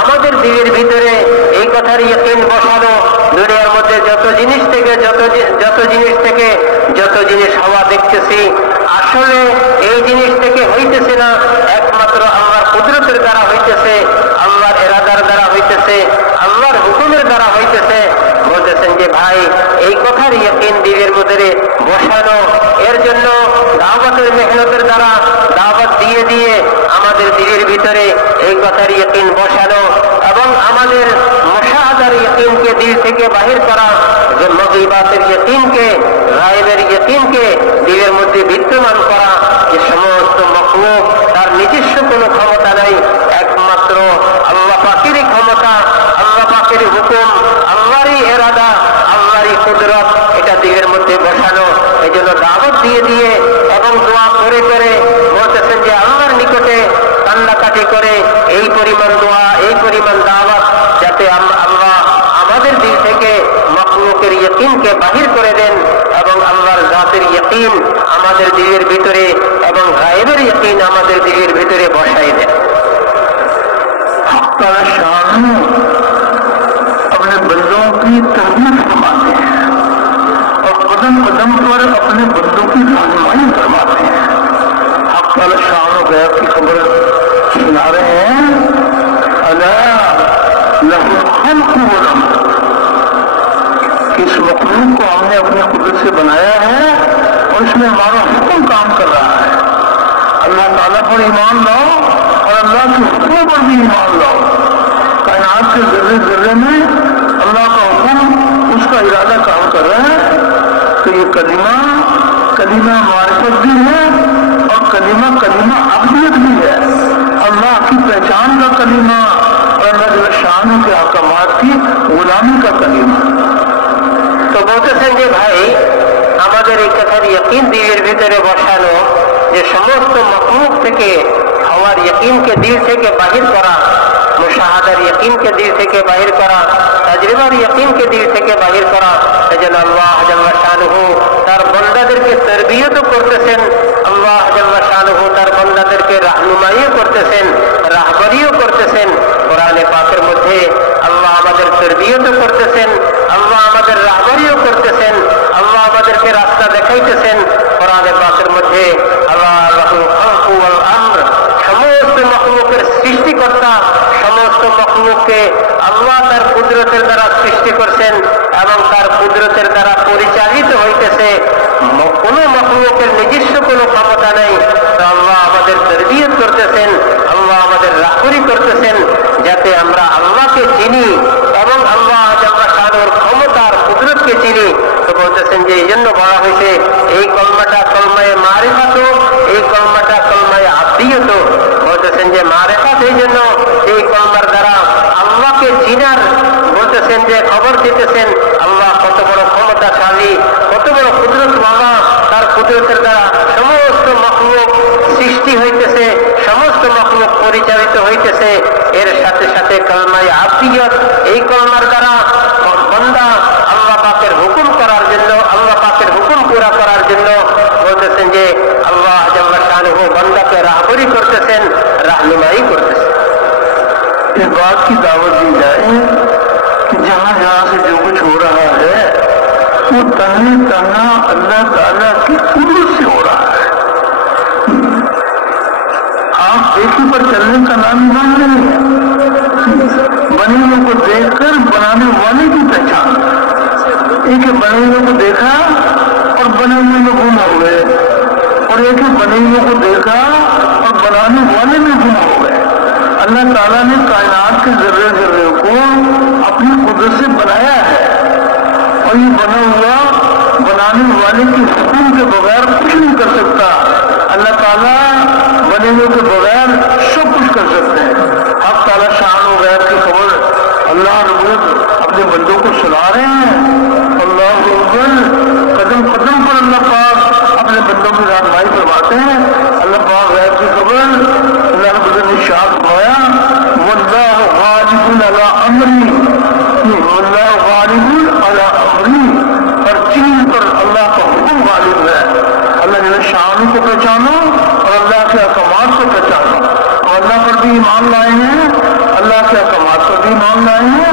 আমাদের দিলের ভিতরে এই কথার ইয়াকিন বসানো, দুনিয়ার মধ্যে যত জিনিস থেকে যত জিনিস হওয়া দেখতেছি আসলে এই জিনিস থেকে হইতেছে না, একমাত্র আল্লাহর কুদরতের দ্বারা হইতেছে, আল্লাহর এরাদার দ্বারা হইতেছে, আল্লাহর হুকুমের দ্বারা হইতেছে। বলতেছেন যে ভাই এই কথার ইয়াকিন দিলের মধ্যে বসানো, এর জন্য দাওয়াতের মেহনতের দ্বারা দাওয়াত দিয়ে দিয়ে আমাদের দিলের ভিতরে এই কথার ইয়াকিন বসানো এবং আমাদের মুশাহাদার ইয়াকিনকে দিল থেকে বাহির করা, যে মগিবাতের ইয়াকিনকে, গায়েবের ইয়াকিনকে দিলের মধ্যে বিদ্যমান করা, যে সমস্ত মখলুক তার নিজস্ব কোনো ক্ষমতা নাই, একমাত্র আল্লাহ পাকেরই ক্ষমতা, আল্লাহ পাকেরই হুকুম, আল্লাহরই এরাদা, আল্লাহরই কুদরত, এটা দিলের মধ্যে বসানো। এই জন্য দাওয়াত দিয়ে দিয়ে এবং দোয়া করে করে বলতেছেন যে আল্লাহর নিকটে কান্নাকাটি করে এই পরিমাণ দোয়া, এই পরিমাণ দাওয়াত যাতে আল্লাহ আমাদের দিল থেকে মখলুকের ইয়াকিনকে বাহির করে দেন এবং আল্লাহর জাতের ইয়াকিন আমাদের দিলের ভিতরে এবং গায়েবের ইয়াকিন আমাদের দিলের ভিতরে বসাই দেন। अपने बंदों की तहरीफ फरमाते हैं और कदम कदम पर अपने बंदों की रहनुमाई फरमाते हैं। हक़ ताला शान और गैब की खबर सुना रहे हैं, अला लहुल खल्क़ु वल अम्र, इस मखलूक को हमने अपने कुदरत से बनाया है और इसमें हमारा हुक्म काम कर रहा है। अल्लाह ताला पर ईमान लाओ और अल्लाह के हुक्म पर भी ईमान लाओ। कायनात के जर्रे जर्रे में अल्लाह का हुक्म, उसका इरादा काम कर रहा है। तो ये कलीमा मारिफत भी है और कलीमा अब्दियत भी है, अल्लाह की पहचान का कलीमा और अल्लाह शान के अहकामात की गुलामी का कलीमा। তো বলতেছেন যে ভাই আমাদের এই কথার ইয়াকিন দিলের ভিতরে বসানো, যে সমস্ত মখলুক থেকে হওয়ার ইয়াকিনকে দিল থেকে বাহির করা, মুশাহাদার ইয়াকিনকে দিল থেকে বাহির করা, তাজরিবার ইয়াকিনকে দিল থেকে বাহির করা। এজন্য আল্লাহ জাল্লা শানুহু তার বান্দাদেরকে তরবিয়ত করতেছেন, আল্লাহ জাল্লা শানুহু তার বান্দাদেরকে রাহনুমাইও করতেছেন, রাহবরিও করতেছেন। কোরআনে পাকের মধ্যে আল্লাহ আমাদের তরবিয়ত করতেছেন, আল্লাহ আমাদের রাহবরিও করতেছেন, আল্লাহ আমাদেরকে রাস্তা দেখাইতেছেন। কোরআনে পাকের মধ্যে আল্লাহ লাহুল খালকু ওয়াল আমর, সমস্ত মখলুকের সৃষ্টিকর্তা, সমস্ত মখলুককে আল্লাহ তার কুদরতের দ্বারা সৃষ্টি করছেন এবং তার কুদরতের দ্বারা পরিচালিত হইতেছে। কোন মখলুকের নিজস্ব কোনো ক্ষমতা নেই। তো আল্লাহ আমাদের তরবিয়ত করতেছেন, আল্লাহ মারিফাত, এই জন্য এই কলমার দ্বারা আল্লাহকে চিনার বলতেছেন, যে খবর দিতেছেন আল্লাহ কত বড় ক্ষমতাশালী, কত বড় কুদরত বাবা, তার কুদরতের দ্বারা সমস্ত মখলুক সৃষ্টি হইতেছে, সমস্ত মখলুক পরিচালিত হইতেছে। এর সাথে সাথে কলমায়ে আবদিয়ত, এই কলমার দ্বারা বান্দা আল্লাহ পাকের হুকুম করার জন্য, আল্লাহ পাকের হুকুম পুরা করার জন্য বলতেছেন যে আল্লাহ জাল্লা শানুহু বান্দাকে রাহবরি করতেছেন, रहनुमाई करते। इस बात की दावत दी जाए कि जहाँ जहाँ से जो कुछ हो रहा है वो तन्ने तना अल्लाह ताला की कुदरत से हो रहा है। आप देखने पर चलने का नाम मान नहीं है, बने हुए को देखकर बनाने वाले की पहचान। एक बने हुए को देखा और बने हुए में गुम हो गए, और एक बने हुए को देखा और बनाने वाले में गुम हो गए। अल्लाह ताला ने कायनात के जर्रे जर्रे को अपनी कुदरत से बनाया है, और ये बना हुआ बनाने वाले के हुक्म के बगैर कुछ नहीं कर सकता। अल्लाह ताला बने हुए के बगैर सब कुछ कर सकते हैं। अब ताला शान व गैर की खबर अल्लाह रब्बुल अपने बंदों को सुना रहे हैं। अल्लाह अकबर, कदम कदम पर अल्लाह पाक अपने बंदों की रहनुमाई फरमाते हैं। अल्लाह पाक गैर की खबर अल्लाह रब्बुल ने इरशाद फरमाया, वल्लाहु गालिबुन अला अमरी, वल्लाहु गालिबुन अला अमरी, हर चीज पर अल्लाह का हुक्म गालिब है। अल्लाह ने शान को पहचानो और अल्लाह के अहकामात को पहचानो। और अल्लाह पर भी ईमान लाए हैं, अल्लाह के अहकामात पर भी ईमान लाए हैं।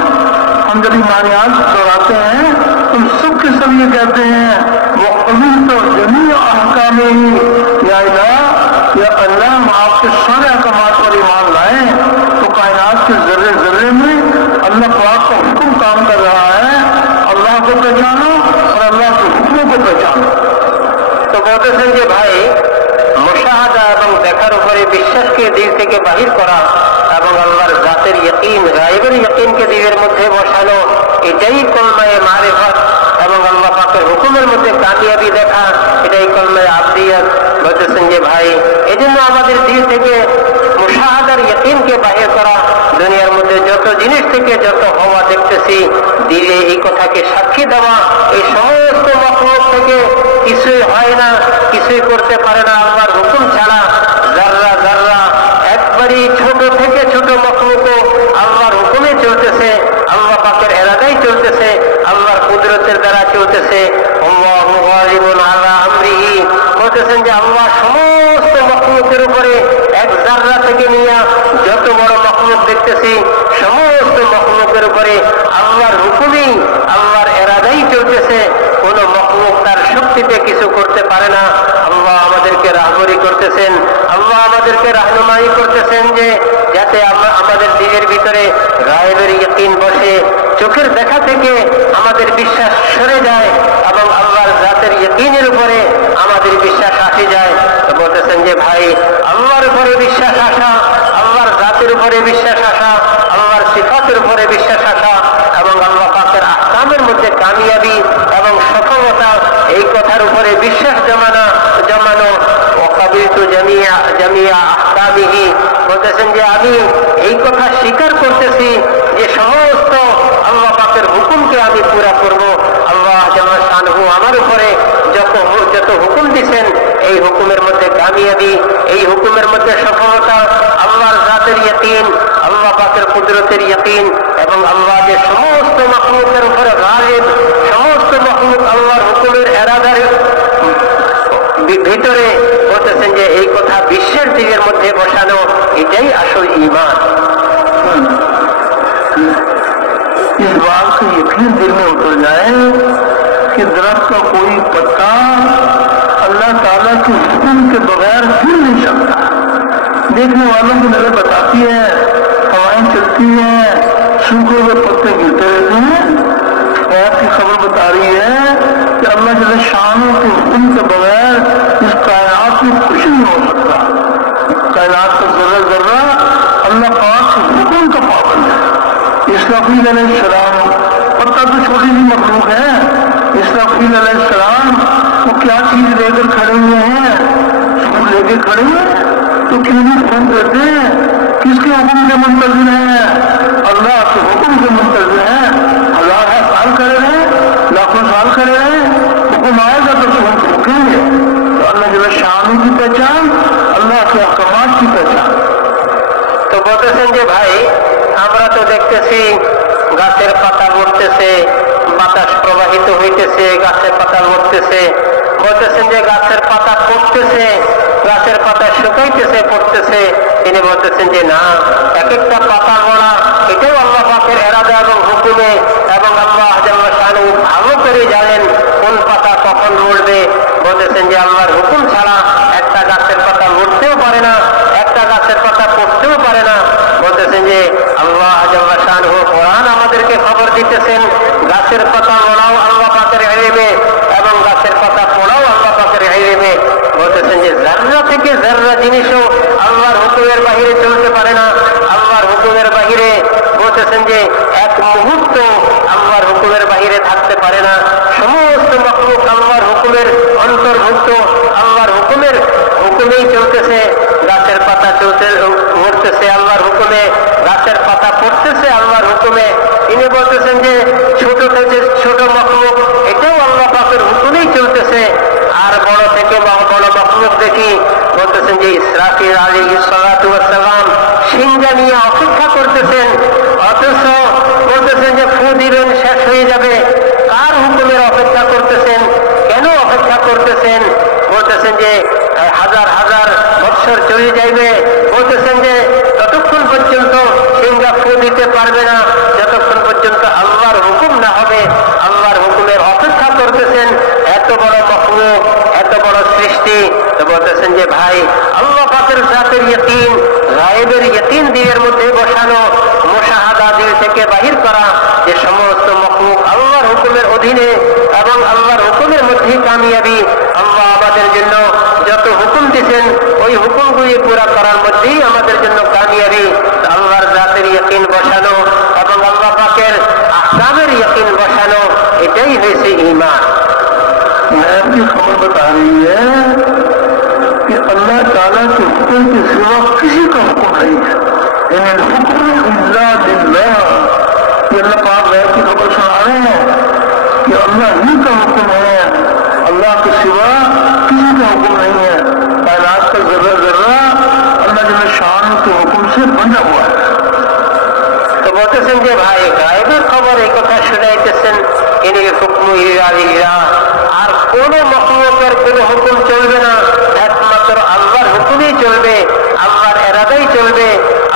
हम जब ईमानियात दोहराते हैं तो सब के सब ये कहते हैं वो कबील तो जमी अहकाम ही, या इलाह, या अल्लाह हम आपके सारे अहकामात पर ईमान लाए तो कायनात के जर्रे जर्रे में अल्लाह पाक का हुक्म काम कर रहा है। अल्लाह को पहचानो और अल्लाह के हुक्मों को पहचानो। তো বলতেছেন যে ভাই, মুশাহাদা এবং দেখার উপরে বিশ্বাসকে দিল থেকে বাহির করা এবং আল্লাহর জাতের ইয়াকিন, গায়বের ইয়াকিনকে দিলের মধ্যে বসানো, এটাই কলমায়ে মারিফাত এবং আল্লাহ পাকের হুকুমের মধ্যে কামিয়াবি দেখা, এটাই কলমায়ে আবদিয়ত। বলতেছেন যে ভাই, এজন্য আমাদের দিল থেকে মুশাহাদার ইয়াকিনকে বাহির করা, দুনিয়ার মধ্যে যত জিনিস থেকে যত হওয়া দেখতেছি, দিলে এই কথাকে সাক্ষী দেওয়া, এই সমস্ত মখলুক থেকে কিছুই হয় না, কিছুই করতে পারে না আল্লাহর হুকুম ছাড়া। জাররা জাররা, একবারই ছোট থেকে ছোট মখলুকও আল্লাহর হুকুমে চলতেছে, আল্লাহ পাকের এরাদাই চলতেছে, আল্লাহর কুদরতের দ্বারা চলতেছে। আল্লাহু গালিবুন আলা আমরিহি, বলতেছেন যে আল্লাহ সমস্ত মখলুকের উপরে, এক জাররা থেকে নিয়ে যত বড় মখলুক দেখতেছি সমস্ত মখলুকের উপরে আল্লাহর হুকুমই, আল্লাহর এরাদাই চলতেছে। কোন মখলুক তার শক্তিতে কিছু করতে পারে না। আল্লাহ আমাদেরকে রাহবরি করতেছেন, আল্লাহ আমাদেরকে রাহনুমাই করতেছেন, যে যাতে আমরা আমাদের দিলের ভিতরে গায়েবের ইয়াকিন বসে, চোখের দেখা থেকে আমাদের বিশ্বাস সরে যায় এবং আল্লাহর জাতের ইয়াকিনের উপরে আমাদের বিশ্বাস আসে যায়। তো বলতেছেন যে ভাই, আল্লাহর উপরে বিশ্বাস আসা, আল্লাহর জাতের উপরে বিশ্বাস আসা, আল্লাহর সিফাতের উপরে বিশ্বাস আসা এবং আল্লাহ পাকের আহকামের মধ্যে কামিয়াবি এবং সফলতা, এই কথার উপরে বিশ্বাস জমানো। ও কাবিলতু জামিয়া আহকামিহি, বলতেছেন যে আমি এই কথা স্বীকার করতেছি যে সমস্ত আল্লাহ পাকের হুকুমকে আমি পুরা করব। আল্লাহ জাল্লা শানুহু আমার উপরে যত হুকুম দিচ্ছেন, এই হুকুমের মধ্যে কামিয়াবি, এই হুকুমের মধ্যে সফলতা, আল্লাহর জাতের ইয়াকিন, আল্লাহ পাকের কুদরতের ইয়াকিন এবং আল্লাহ যে সমস্ত মখলুকের উপরে গালিব, সমস্ত মখলুক আল্লাহর হুকুমের এরাদার ভিতরে, বলতেছেন যে এই কথা বিশ্বের দিকের মধ্যে বসানো, এটাই আসল ঈমান। इस बात का यकीन दिल में उतर जाए कि दरख्त का कोई पत्ता अल्लाह ताला के हुक्म के बगैर हिल नहीं सकता। देखने वालों की नजर बताती है, हवाएं चलती हैं, सूखे हुए पत्ते गिरते रहते हैं। आयत की खबर बता रही है कि अल्लाह जल्ल शानो के हुक्म के बगैर इस कायनात में कुछ नहीं हो सकता। कायनात का जर्रा जर्रा अल्लाह पाक के हुक्म का पाबंद है। इसराफील अलैहिस्सलाम, पत्ता तो छोटी सी मखलूक है, इसराफील अलैहिस्सलाम वो क्या चीज लेकर खड़े हुए हैं, सूर लेकर खड़े हुए हैं, तो क्यों नहीं फोन करते हैं किसके हुक्म के मुंतज़िर हैं? अल्लाह के हुक्म के मुंतज़िर हैं। हजार साल खड़े रहे, लाखों साल खड़े रहे, हुक्म आएगा तो रुकेंगे। तो अल्लाह जल शान की पहचान, अल्लाह के अहकामात की पहचान। তো বলতেছেন যে ভাই আমরা তো দেখতেছি গাছের পাতা লড়তেছে, বাতাস প্রবাহিত হইতেছে, গাছের পাতা লড়তেছে। বলতেছেন যে গাছের পাতা পড়তেছে, গাছের পাতা শুকাইতেছে, পড়তেছে। তিনি বলতেছেন যে না, এক একটা পাতা লড়া এটাও আল্লাহ পাকের ইরাদা এবং হুকুমে, এবং আল্লাহ জাল্লা শানহু ভালো করে জানেন কোন পাতা কখন লড়বে। বলতেছেন যে আল্লাহর হুকুম ছাড়া একটা গাছের পাতা লড়তেও পারে না, একটা গাছের পাতা পড়তেও পারে না। বলতেছেন যে আল্লাহ জাল্লা শানহু কোরআন আমাদেরকে খবর দিতেছেন গাছের পাতা লড়াও আল্লাহ পাকের ইলমে এবং গাছের পাতা পড়াও আল্লাহ পাকের ইলমে। বলতেছেন যে যাররা থেকে যাররা জিনিসও আল্লাহর হুকুমের বাহিরে চলতে পারে না, আল্লাহর হুকুমের বাহিরে। বলতেছেন যে এক মুহূর্ত আল্লাহর হুকুমের বাহিরে থাকতে পারে না। সমস্ত মখলুক আল্লাহর হুকুমের অন্তর্ভুক্ত, আল্লাহর হুকুমেই চলতেছে। গাছের পাতা পড়তেছে আল্লাহর হুকুমে, গাছের পাতা পড়তেছে আল্লাহর হুকুমে। তিনি বলতেছেন যে ছোট থেকে ছোট মখলুক এটাও আল্লাহ পাকের হুকুমেই চলতেছে। আর বড় থেকে বড় মখলুক দেখি, বলতেছেন যে ইসরাফিল আলাইহিস সালাতু ওয়াস সালাম সিংহা নিয়ে অপেক্ষা করতেছেন, অথচ বলতেছেন যে ফু দিবেন শেষ হয়ে যাবে। কার হুকুমের অপেক্ষা করতেছেন? কেন অপেক্ষা করতেছেন? বলতেছেন যে হাজার হাজার বৎসর চলে যাইবে। বলতেছেন যে ততক্ষণ পর্যন্ত সিংহা ফু দিতে পারবে না যতক্ষণ পর্যন্ত আল্লাহর হুকুম না হবে। আল্লাহর হুকুমের অপেক্ষা করতেছেন। এত বড় মখলুক, এত বড় সৃষ্টি। তো বলতেছেন যে ভাই আল্লাহ পাকের জাতের ইয়াকিন, গায়েবের ইয়াকিন দিলের মধ্যে বসানো, মুশাহাদা দিল থেকে বাহির করা যে সমস্ত মখলুক আল্লাহর হুকুমের অধীনে এবং আল্লাহর হুকুমের মধ্যে কামিয়াবি। আল্লাহ আমাদের জন্য যত হুকুম দিচ্ছেন ওই হুকুমগুলি পুরা করার মধ্যেই আমাদের জন্য কামিয়াবি। আল্লাহর জাতের ইয়াকিন বসানো এবং আল্লাহ পাকের আহকামের ইয়াকিন বসানো, এটাই হয়েছে ঈমান। आपकी खबर बता रही है कि अल्लाह ताला के हुक्म के सिवा किसी का हुक्म नहीं है। हुक्म इल्ला लिल्लाह, ये अल्लाह पाक की खबर सुना रहे हैं कि अल्लाह ही का हुक्म है, अल्लाह के सिवा किसी का हुक्म नहीं है। कायनात का जर्रा जर्रा अल्लाह जल्ल शान के हुक्म से बंधा हुआ है। তো বলতেছেন যে ভাই গায়েবের খবর এই কথা শুনাইতেছেন, ইনিল হুকমু ইল্লা লিল্লাহ। আর কোন মখলুকের কোন হুকুম চলবে না, একমাত্র আল্লাহর হুকুমই চলবে, আল্লাহর ইরাদাই চলবে,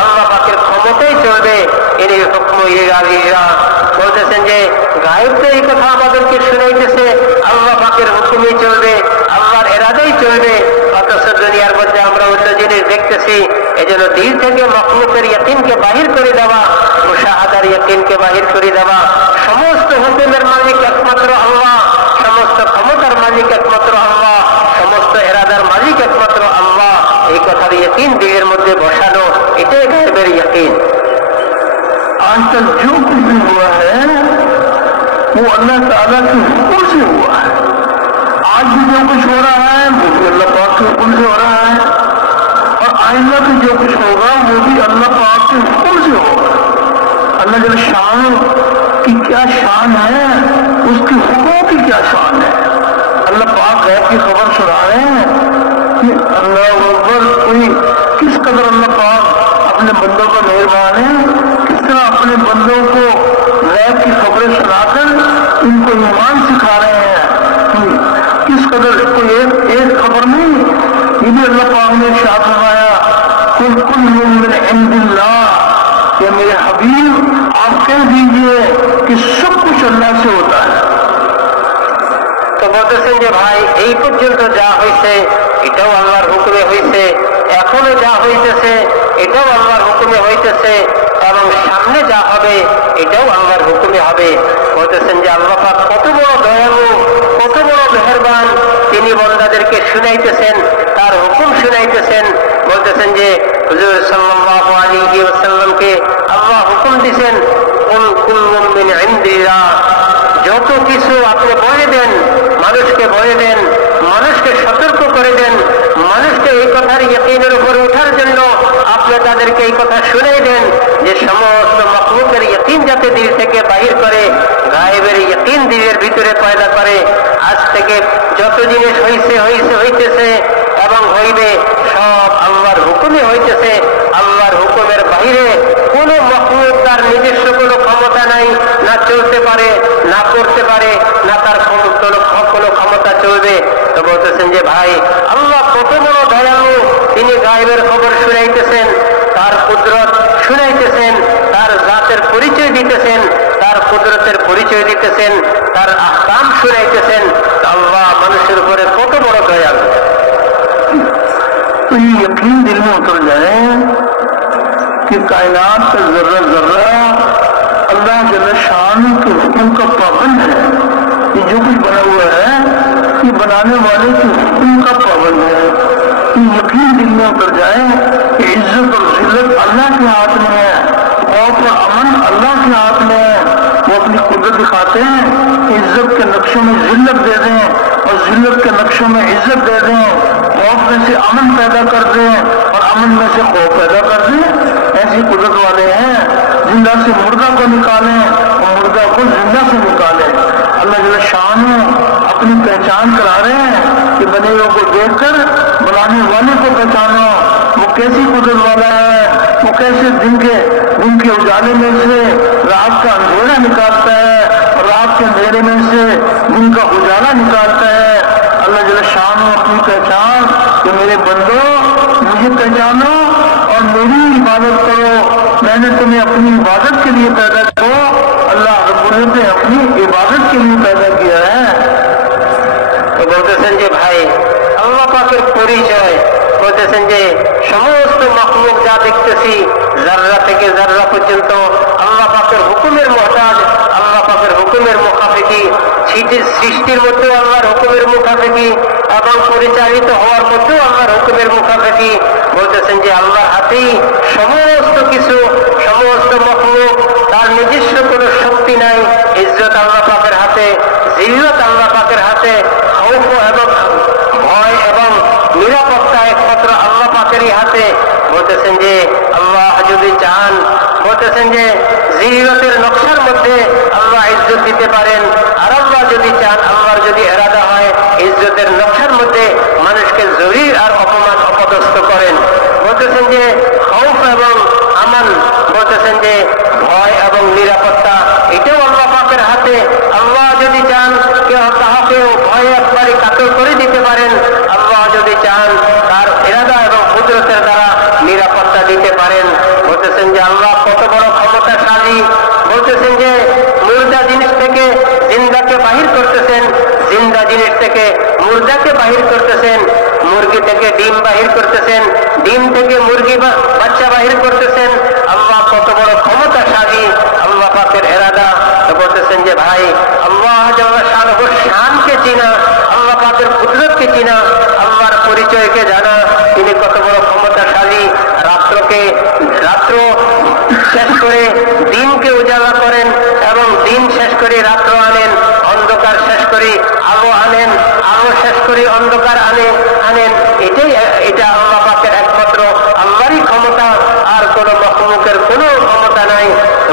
আল্লাহ পাকের ক্ষমতাই চলবে। ইনিল হুকমু ইল্লা লিল্লাহ। বলতেছেন যে গায়েব তো এই কথা আমাদেরকে শুনাইতেছে আল্লাহ পাকের হুকুমই চলবে, আল্লাহর ইরাদাই চলবে। অথচ দুনিয়ার মধ্যে আমরা অন্য জিনিস দেখতেছি। এজন্য দিল থেকে মখলুকের ইয়াকিনকে বাহির করে দেওয়া, মুশাহাদার ইয়াকিনকে বাহির করে দেওয়া। সমস্ত হুকুমের মালিক একমাত্র আল্লাহ, সমস্ত ক্ষমতার মালিক একমাত্র আল্লাহ, সমস্ত ইরাদার মালিক একমাত্র আল্লাহ। এই কথার ইয়াকিন দিলের মধ্যে বসানো, এটাই গায়েবের ইয়াকিন। आज तक जो कुछ भी हुआ है वो अल्लाह ताला के हुक्म से हुआ है। आज भी जो कुछ हो रहा है वो भी अल्लाह पाक के हुक्म से हो रहा है, और आइंदा भी जो कुछ होगा वो भी अल्लाह पाक के हुक्म से होगा। अल्लाह जल शान की क्या शान है, उसके हुक्मों की क्या शान है। अल्लाह पाक गैब की खबर सुना रहे हैं कि अल्लाह अकबर, कोई किस कदर अल्लाह पाक अपने बंदों का मेहरबान है, किस तरह अपने बंदों को गैब की खबरें सुनाकर इनको ईमान सिखा रहे हैं। किस कदर कोई एक खबर नहीं, ये भी अल्लाह पाक ने इरशाद फरमाया कुल कुल्लुम मिन इंदिल्लाह, ये मेरे हबीब आप कह दीजिए कि सब कुछ अल्लाह से होता है। তো বলতেছেন যে ভাই এই পর্যন্ত যা হয়েছে এটাও আল্লাহর হুকুমে হয়েছে, এখনো যা হইতেছে এটাও আল্লাহর হুকুমে হইতেছে, এবং সামনে যা হবে এটাও আল্লাহর হুকুমে হবে। বলতেছেন যে আল্লাহ পাক কত বড় দয়ালু, কত বড় মেহেরবান। তিনি বান্দাদেরকে শুনাইতেছেন, তার হুকুম শুনাইতেছেন। বলতেছেন যে হুজুর সাল্লাল্লাহু আলাইহি ওয়াসাল্লামকে আল্লাহ হুকুম দিয়েছেন কুল কুল্লুম মিন ইনদিল্লাহ, যত কিছু আপনি বলে দেন, মানুষকে বলে দেন, মানুষকে সতর্ক করে দেন, মানুষকে এই কথার ইয়াকিনের উপর ওঠার জন্য আপনি তার আমাদেরকে এই কথা শুনাই দেন যে সমস্ত মাখলুকের ইয়াকিন যাতে দিল থেকে বাহির করে, গায়েবের ইয়াকিন দিলের ভিতরে পয়দা করে। আজ থেকে যত জিনিস হইতেছে এবং হইবে সব আল্লাহর হুকুমে হইতেছে। আল্লাহর হুকুমের বাহিরে কোন মাখলুক তার নিজস্ব কোনো ক্ষমতা নাই, না চলতে পারে, না করতে পারে, না তার কোনো ক্ষমতা চলবে। তো বলতেছেন যে ভাই আল্লাহ কত বড় দয়ালু, তিনি গায়েবের খবর শুনাইতেছেন, তার কুদরত শুনাইতেছেন, তার জাতের পরিচয় দিতেছেন, তার কুদরতের পরিচয় দিতেছেন, তার আহকাম শুনাইতেছেন। আল্লাহ মানুষের উপরে কত বড় দয়ালু। तो ये यकीन दिल में उतर जाए कि कायनात का जर्रा जर्रा अल्लाह जल्ल शान के हुक्म का पाबंद है। ये जो कुछ बना हुआ है ये बनाने वाले के हुक्म का पाबंद है। ये यकीन दिल में उतर जाए कि इज्जत और जिल्लत अल्लाह के हाथ में है, खौफ और अमन अल्लाह के हाथ में है। वो अपनी कुदरत दिखाते हैं, इज्जत के नक्शों में जिल्लत दे दें और जिल्लत के नक्शों में इज्जत दे दें, खौफ में से अमन पैदा कर दें और अमन में से खौफ पैदा कर दें। ऐसी कुदरत वाले हैं। जिंदा से मुर्दा को निकालें और मुर्दा को जिंदा से निकालें। अल्लाह जल्ल शान अपनी पहचान करा रहे हैं कि बने हुए को देखकर बनाने वाले को पहचानो, वो कैसी कुदरत वाला है, वो कैसे दिन के उजाले में से रात का अंधेरा निकालता है और रात के अंधेरे में से दिन का उजाला निकालता है। अल्लाह जल्ल शान अपनी पहचान कि मेरे बंदो मुझे पहचानो और मेरी इबादत करो, मैंने तुम्हें अपनी इबादत के लिए पैदा करो। अल्लाह रब्बुल ने अपनी इबादत के लिए पैदा किया है। তো বলতেছেন যে ভাই আল্লাহ পাকের পরিচয়, বলতেছেন যে সমস্ত মাখলুক যা দেখতেছি জাররা থেকে জাররা পর্যন্ত আল্লাহ পাকের হুকুমের মুহতাজ, আল্লাহ পাকের হুকুমের মুখাফেকি, সৃষ্টির মধ্যে আল্লাহর হুকুমের মুখাফেকি এবং পরিচালিত হওয়ার মধ্যেও আল্লাহর হুকুমের মুখাফেকি। বলতেছেন যে আল্লাহর হাতেই সমস্ত কিছু, সমস্ত মাখলুক, তার নিজস্ব কোনো শক্তি নাই। ইজ্জত আল্লাহ পাকের হাতে, জিল্লত আল্লাহ পাকের হাতে, খৌফ এবং ভয় এবং নিরাপত্তা একমাত্র আল্লাহ পাকেরই হাতে। বলতেছেন যে আল্লাহ যদি চান, বলতেছেন যে জিল্লতের নকশার মধ্যে আল্লাহ ইজ্জত দিতে পারেন, আর আল্লাহ যদি চান, আল্লাহর যদি এরাদা হয় ইজ্জতের নকশার মধ্যে মানুষকে জলিল আর অপমান অপদস্থ করেন। বলতেছেন যে খৌফ এবং আমান, বলতেছেন যে ভয় এবং নিরাপত্তা, এটাও আল্লাহ পাকের হাতে। আল্লাহ যদি চান তাহাকেও ভয় একবারে কাতর করে দিতে পারেন, আল্লাহ যদি চান তার এরাদা এবং কুদরতের দ্বারা নিরাপত্তা দিতে পারেন। বলতেছেন যে আল্লাহ কত বড় ক্ষমতাশালী। বলতেছেন যে মুর্দা জিনিস থেকে জিন্দাকে বাহির করতেছেন, জিন্দা জিনিস থেকে মুর্দাকে বাহির করতেছেন, মুরগি থেকে ডিম বাহির করতেছেন, ডিম থেকে মুরগি বাচ্চা বাহির করতেছেন। আল্লাহ কত বড় ক্ষমতাশালী, আল্লাহ পাকের এরাদা। বলতেছেন যে ভাই আল্লাহ শানকে চিনা, আল্লাহ পাকের কুদরতকে চিনা, আল্লাহর পরিচয়কে জানা, তিনি কত বড় ক্ষমতাশালী। রাত্র শেষ করে দিনকে উজালা করেন এবং দিন শেষ করে রাত্র আনেন, অন্ধকার শেষ করে আলো আনেন, আলো শেষ করে অন্ধকার আনেন। এটা আল্লাহ পাকের একমাত্র আল্লাহরই ক্ষমতা, আর কোন মাখলুকের কোনো ক্ষমতা নাই।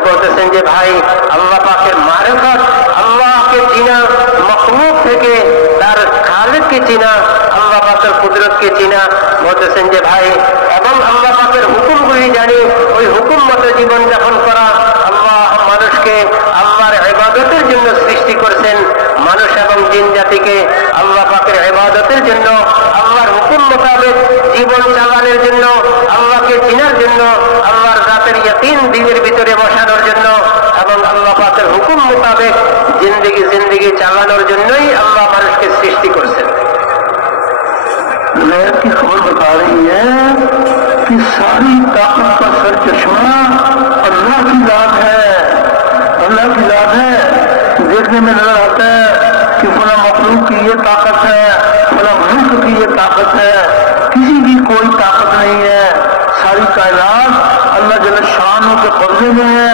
বলতেছেন যে ভাই আল্লাহ পাকের মারিফত, আল্লাহকে চিনা, মাখলুক থেকে তার খালিককে চিনা, আল্লাহ পাকের কুদরতকে চিনা। বলতেছেন যে ভাই এবং আল্লাহ পাকের হুকুমগুলি জানি, ওই হুকুম মতো জীবন যাপন করা। আল্লাহ মানুষকে আল্লাহর ইবাদতের জন্য সৃষ্টি করেছেন, মানুষ এবং জিন জাতিকে আল্লাহ পাকের ইবাদতের জন্য, আল্লাহর হুকুম মোতাবেক জীবন চালানোর জন্য, আল্লাহকে চিনার জন্য, আল্লাহর জাতের ইয়াকিন দিনের ভিতরে বসানোর জন্য এবং আল্লাহ পাকের হুকুম মোতাবেক জিন্দেগি চালানোর জন্যই আল্লাহ মানুষকে সৃষ্টি করছেন। गैर की खबर बता रही है कि सारी ताकत का सर चश्मा अल्लाह की जात है, अल्लाह की जात है। देखने में नजर आता है कि फला मखलूक की ये ताकत है, फला मुल्क की ये ताकत है, किसी की कोई ताकत नहीं है। सारी कायनात अल्लाह जल्ल शानों के कब्जे में है।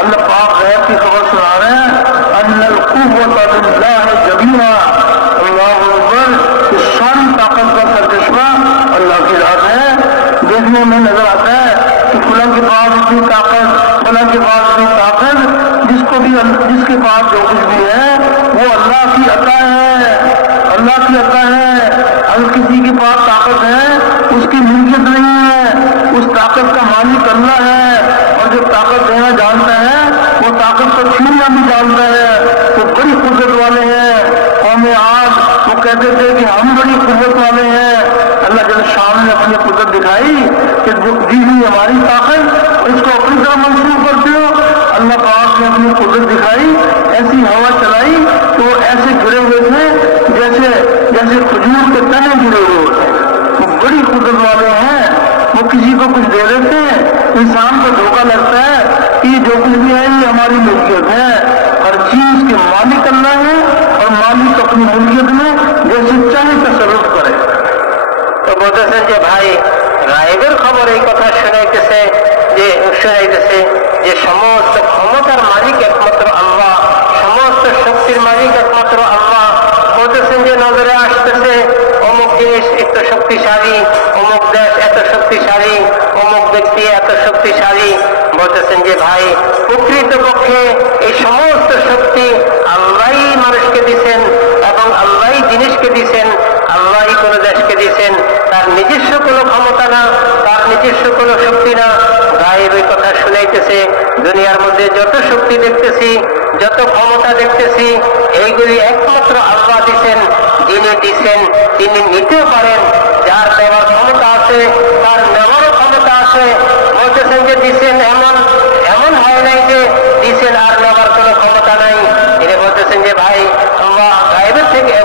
अल्लाह पाक गैर की खबर सुना रहे हैं, अन्नल कुव्वत बिल्लाह जमीआ, अल्लाहु अकबर। सारी ताकत का सरचश्मा अल्लाह की जात है। देखने में नजर आता है फलां के पास इतनी ताकत, फलां के पास इतनी ताकत। जिसके पास जो कुछ भी है वो अल्लाह की अता है, अल्लाह की अता है। अगर किसी के पास ताकत है उसकी मिल्कियत नहीं है, उस ताकत का मालिक अल्लाह है। और जो ताकत देना जानता है वो ताकत को छीनना भी जानता है। तो बड़ी कुदरत वाले हैं कौम आद, वो कहते थे कि हम बड़ी कुदरत वाले हैं। अल्लाह जब शाम ने अपनी कुदरत दिखाई कि दी हुई हमारी ताकत और इसको अपनी तरफ मंसूब करते हो। अल्लाह पाक ने अपनी कुदरत दिखाई, ऐसी हवा चलाई तो वो ऐसे गिरे हुए थे जैसे खजूर के तने गिरे हुए होते हैं। वो बड़ी कुदरत वाले हैं, वो किसी को कुछ दे देते हैं। इंसान को धोखा लगता है कि जो कुछ भी है ये हमारी मिल्कियत है। हर चीज के मालिक अल्लाह है और मालिक अपनी मिल्कियत में जैसे चाहे तसर्रुफ करे। তো বলতেছেন যে ভাই গায়েবের খবর এই কথা শুনাইতেছে যে সমস্ত ক্ষমতার মালিক একমাত্র আল্লাহ, সমস্ত শক্তির মালিক একমাত্র আল্লাহ। বলতেছেন যে নজরে আসতেছে অমুক জিনিস এত শক্তিশালী, অমুক দেশ এত শক্তিশালী, অমুক ব্যক্তি এত শক্তিশালী। বলতেছেন যে ভাই প্রকৃতপক্ষে এই সমস্ত শক্তি আল্লাহই মানুষকে দিচ্ছেন এবং আল্লাহই জিনিসকে দিচ্ছেন, আল্লাহই কোনো দেশকে দিচ্ছেন। তার নিজস্ব কোনো ক্ষমতা না, তার নিজস্ব কোনো শক্তি না। গায়েব এই কথা শুনাইতেছে দুনিয়ার মধ্যে যত শক্তি দেখতেছি, যত ক্ষমতা দেখতেছি, এইগুলি একমাত্র আল্লাহ দিচ্ছেন। যিনি দিচ্ছেন তিনি নিতেও পারেন, যার দেওয়ার ক্ষমতা আছে তার নেওয়ারও ক্ষমতা আছে। বলতেছেন যে দিচ্ছেন এমন হয় নাই যে দিচ্ছেন আর নেওয়ার কোনো ক্ষমতা নাই। তিনি বলতেছেন যে ভাই আল্লাহ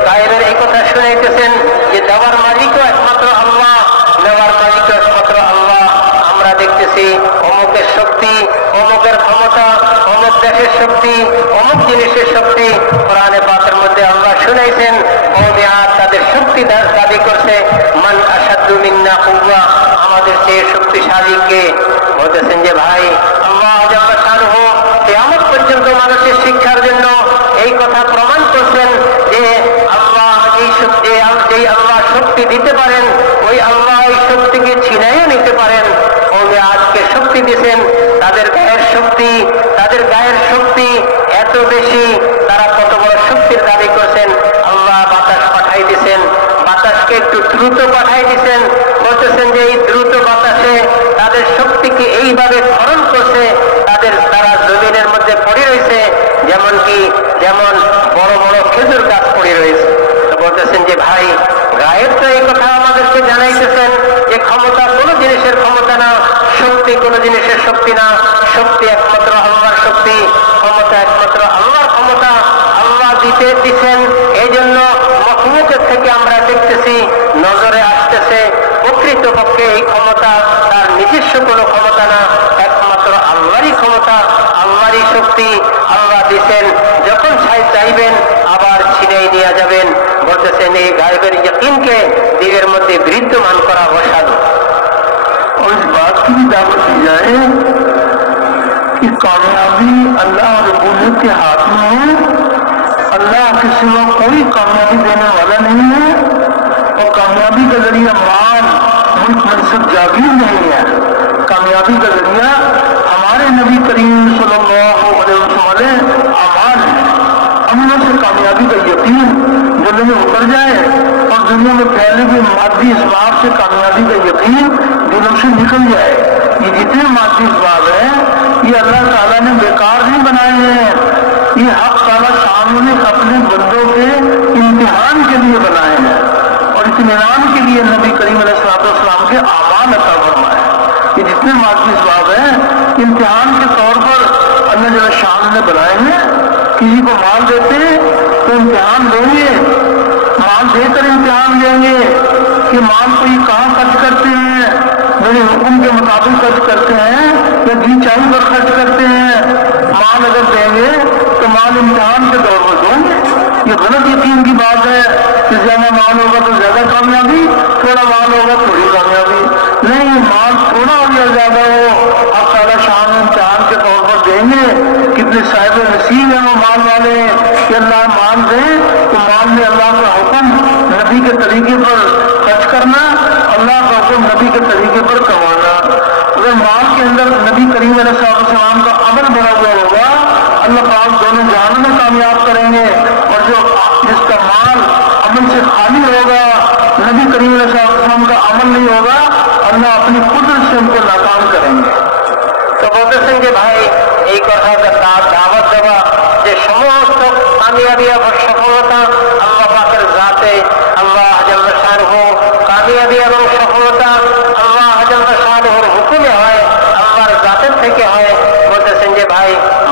গায়েবের এই কথা শুনাইতেছেন যে দেওয়ার মালিকও একমাত্র আল্লাহ, নেওয়ার মালিকও একমাত্র আল্লাহ। আমরা দেখতেছি অমুকের শক্তি, অমুকের ক্ষমতা, অমুক দেশের শক্তি, অমুক জিনিসের শক্তি। কোরআনে পাকের মধ্যে আল্লাহ শুনাইছেন কওমে আদ তাদের শক্তি দাবি করছে, মান আশাদ্দু মিন্না কুওয়া, আমাদের চেয়ে শক্তিশালী কে? বলতেছেন যে ভাই আল্লাহ জাল্লা শানুহু কিয়ামত পর্যন্ত মানুষের শিক্ষার জন্য এই কথা প্রমাণ করছেন যে আল্লাহ যেই আল্লাহ শক্তি দিতে পারেন ওই আল্লাহ এই শক্তিকে ছিনাইও নিতে পারেন। কওমে আদকে শক্তি দিয়েছেন, তাদের গায়ের শক্তি এত বেশি, তারা কত বড় শক্তির দাবি করছেন। আল্লাহ বাতাস পাঠাই দিয়েছেন, বাতাসকে একটু দ্রুত পাঠাই দিয়েছেন। বলতেছেন যে এই দ্রুত বাতাসে তাদের শক্তিকে এইভাবে খরণ করছে, তারা জমিনের মধ্যে পড়ে রয়েছে যেমন বড় বড় খেজুর গাছ পড়ে রয়েছে। বলতেছেন যে ভাই গায়েব তো এই কথা আমাদেরকে জানাইতেছেন যে ক্ষমতা কোনো জিনিসের ক্ষমতা না, শক্তি কোনো জিনিসের শক্তি না। শক্তি একমাত্র আল্লাহর শক্তি, ক্ষমতা একমাত্র আল্লাহর ক্ষমতা। আল্লাহ দিচ্ছেন, এই জন্য মখলুকের থেকে আমরা দেখতেছি নজরে আসতেছে প্রকৃতপক্ষে এই ক্ষমতা তার নিজস্ব কোনো ক্ষমতা না, একমাত্র আল্লাহরই ক্ষমতা, আল্লাহরই শক্তি। আল্লাহ দিচ্ছেন, যখন চাইবেন আবার ছিনাই নিয়ে যাবেন। বলতেছেন এই গায়েবের यकीनকে দিলের মধ্যে বিদ্যমান করা বসানো। और इस बात की भी दावत दी जाए कि कामयाबी अल्लाह रब्बुल के हाथ में है। अल्लाह के सिवा कोई कामयाबी देने वाला नहीं है और कामयाबी का जरिया माल, मुल्क, मनसब, जागीर नहीं है। कामयाबी का जरिया हमारे नबी करीम सल्लल्लाहु अलैहि वसल्लम अमाल है। अमलों से कामयाबी का यकीन दिल में उतर जाए और दुनिया में फैले हुए मादी इसबाब से कामयाबी का यकीन दिलों से निकल जाए। ये जितने मादी इसबाब हैं ये अल्लाह ताला ने बेकार नहीं बनाए हैं, ये हक ताला सामने अपने बंदों के इम्तिहान के लिए बनाए हैं और इत्मीनान के लिए नबी करीम अलैहिस्सलाम के आमाल अता फरमाए। ये जितने मादी इसबाब हैं इम्तिहान के तौर पर अल्लाह जल्ल शान ने बनाए हैं। किसी को माल देते तो इम्तिहान देंगे, माल देकर इम्तिहान देंगे कि माल को ये कहाँ खर्च करते हैं, मेरे हुक्म के मुताबिक खर्च करते हैं या जी चाही पर खर्च करते हैं। माल अगर देंगे तो माल इम्तिहान के दौर पर देंगे। ये गलत यकीन की बात है कि ज्यादा माल होगा तो ज्यादा कामयाबी, थोड़ा माल होगा थोड़ी कामयाबी। नहीं, माल थोड़ा हो या ज्यादा हो आप ताला शान इम्तिहान के तौर पर देंगे। कितने साहिब नसीब है वो माल वाले कि अल्लाह माल दे तो माल में अल्लाह का हुक्म नबी के तरीके पर खर्च करना, अल्लाह का हुक्म नबी के तरीके पर कमाना। अगर माल के কামিয়াবি এবং সফলতা আল্লাহ পাকের জাতে, আল্লাহ জাল্লা শানুহু কামিয়াবি এবং সফলতা আল্লাহ জাল্লা শানুহুর হুকুমে হয়, আল্লাহর জাতের থেকে হয়। বলতেছেন যে ভাই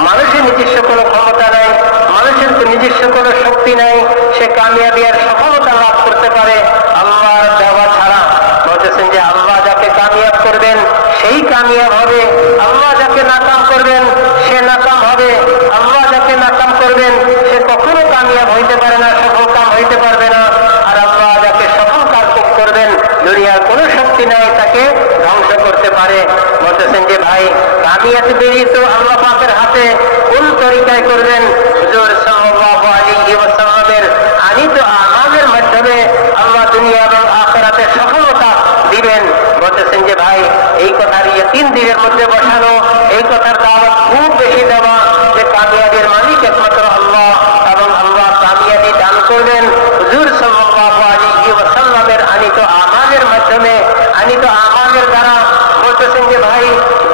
মানুষের নিজস্ব কোনো ক্ষমতা নাই, মানুষের নিজস্ব কোনো শক্তি নাই, সে কামিয়াবি আর সফলতা লাভ করতে পারে আল্লাহর দেওয়া ছাড়া। বলতেছেন যে আল্লাহ যাকে কামিয়াব করবেন সেই কামিয়াব হবে, আল্লাহ যাকে নাকাম করবেন সে নাকাম হবে, আল্লাহ যাকে নাকাম করবেন সে কখনো কামিয়াব হইতে পারে না, সফল কাম হইতে পারবে না। আর আল্লাহ যাকে সফল কাজ করবেন দুনিয়ার কোনো শক্তি নাই তাকে ধ্বংস করতে পারে। বলতেছেন যে ভাই কামিয়াবি বেরিয়ে তো আল্লাহ পাকের হাতে, কোন তরিকায় করবেন? হুজুর সাল্লাল্লাহু আলাইহি ওয়াসাল্লামের আনিত আমাদের মাধ্যমে আল্লাহ দুনিয়া এবং আখিরাতে সফলতা দিবেন। বলতেছেন যে ভাই এই কথার ইয়াকিন দিলের মধ্যে বসানো, এই কথার দাওয়াত খুব বেশি দেওয়া যে কামিয়াবির মালিক একমাত্র আল্লাহ এবং আল্লাহ কামিয়াবি দান করবেন হুজুর সাল্লাল্লাহু আলাইহি ওয়াসাল্লামের আনিত আমাদের মাধ্যমে, আনিত আমাদের দ্বারা। বলতেছেন যে ভাই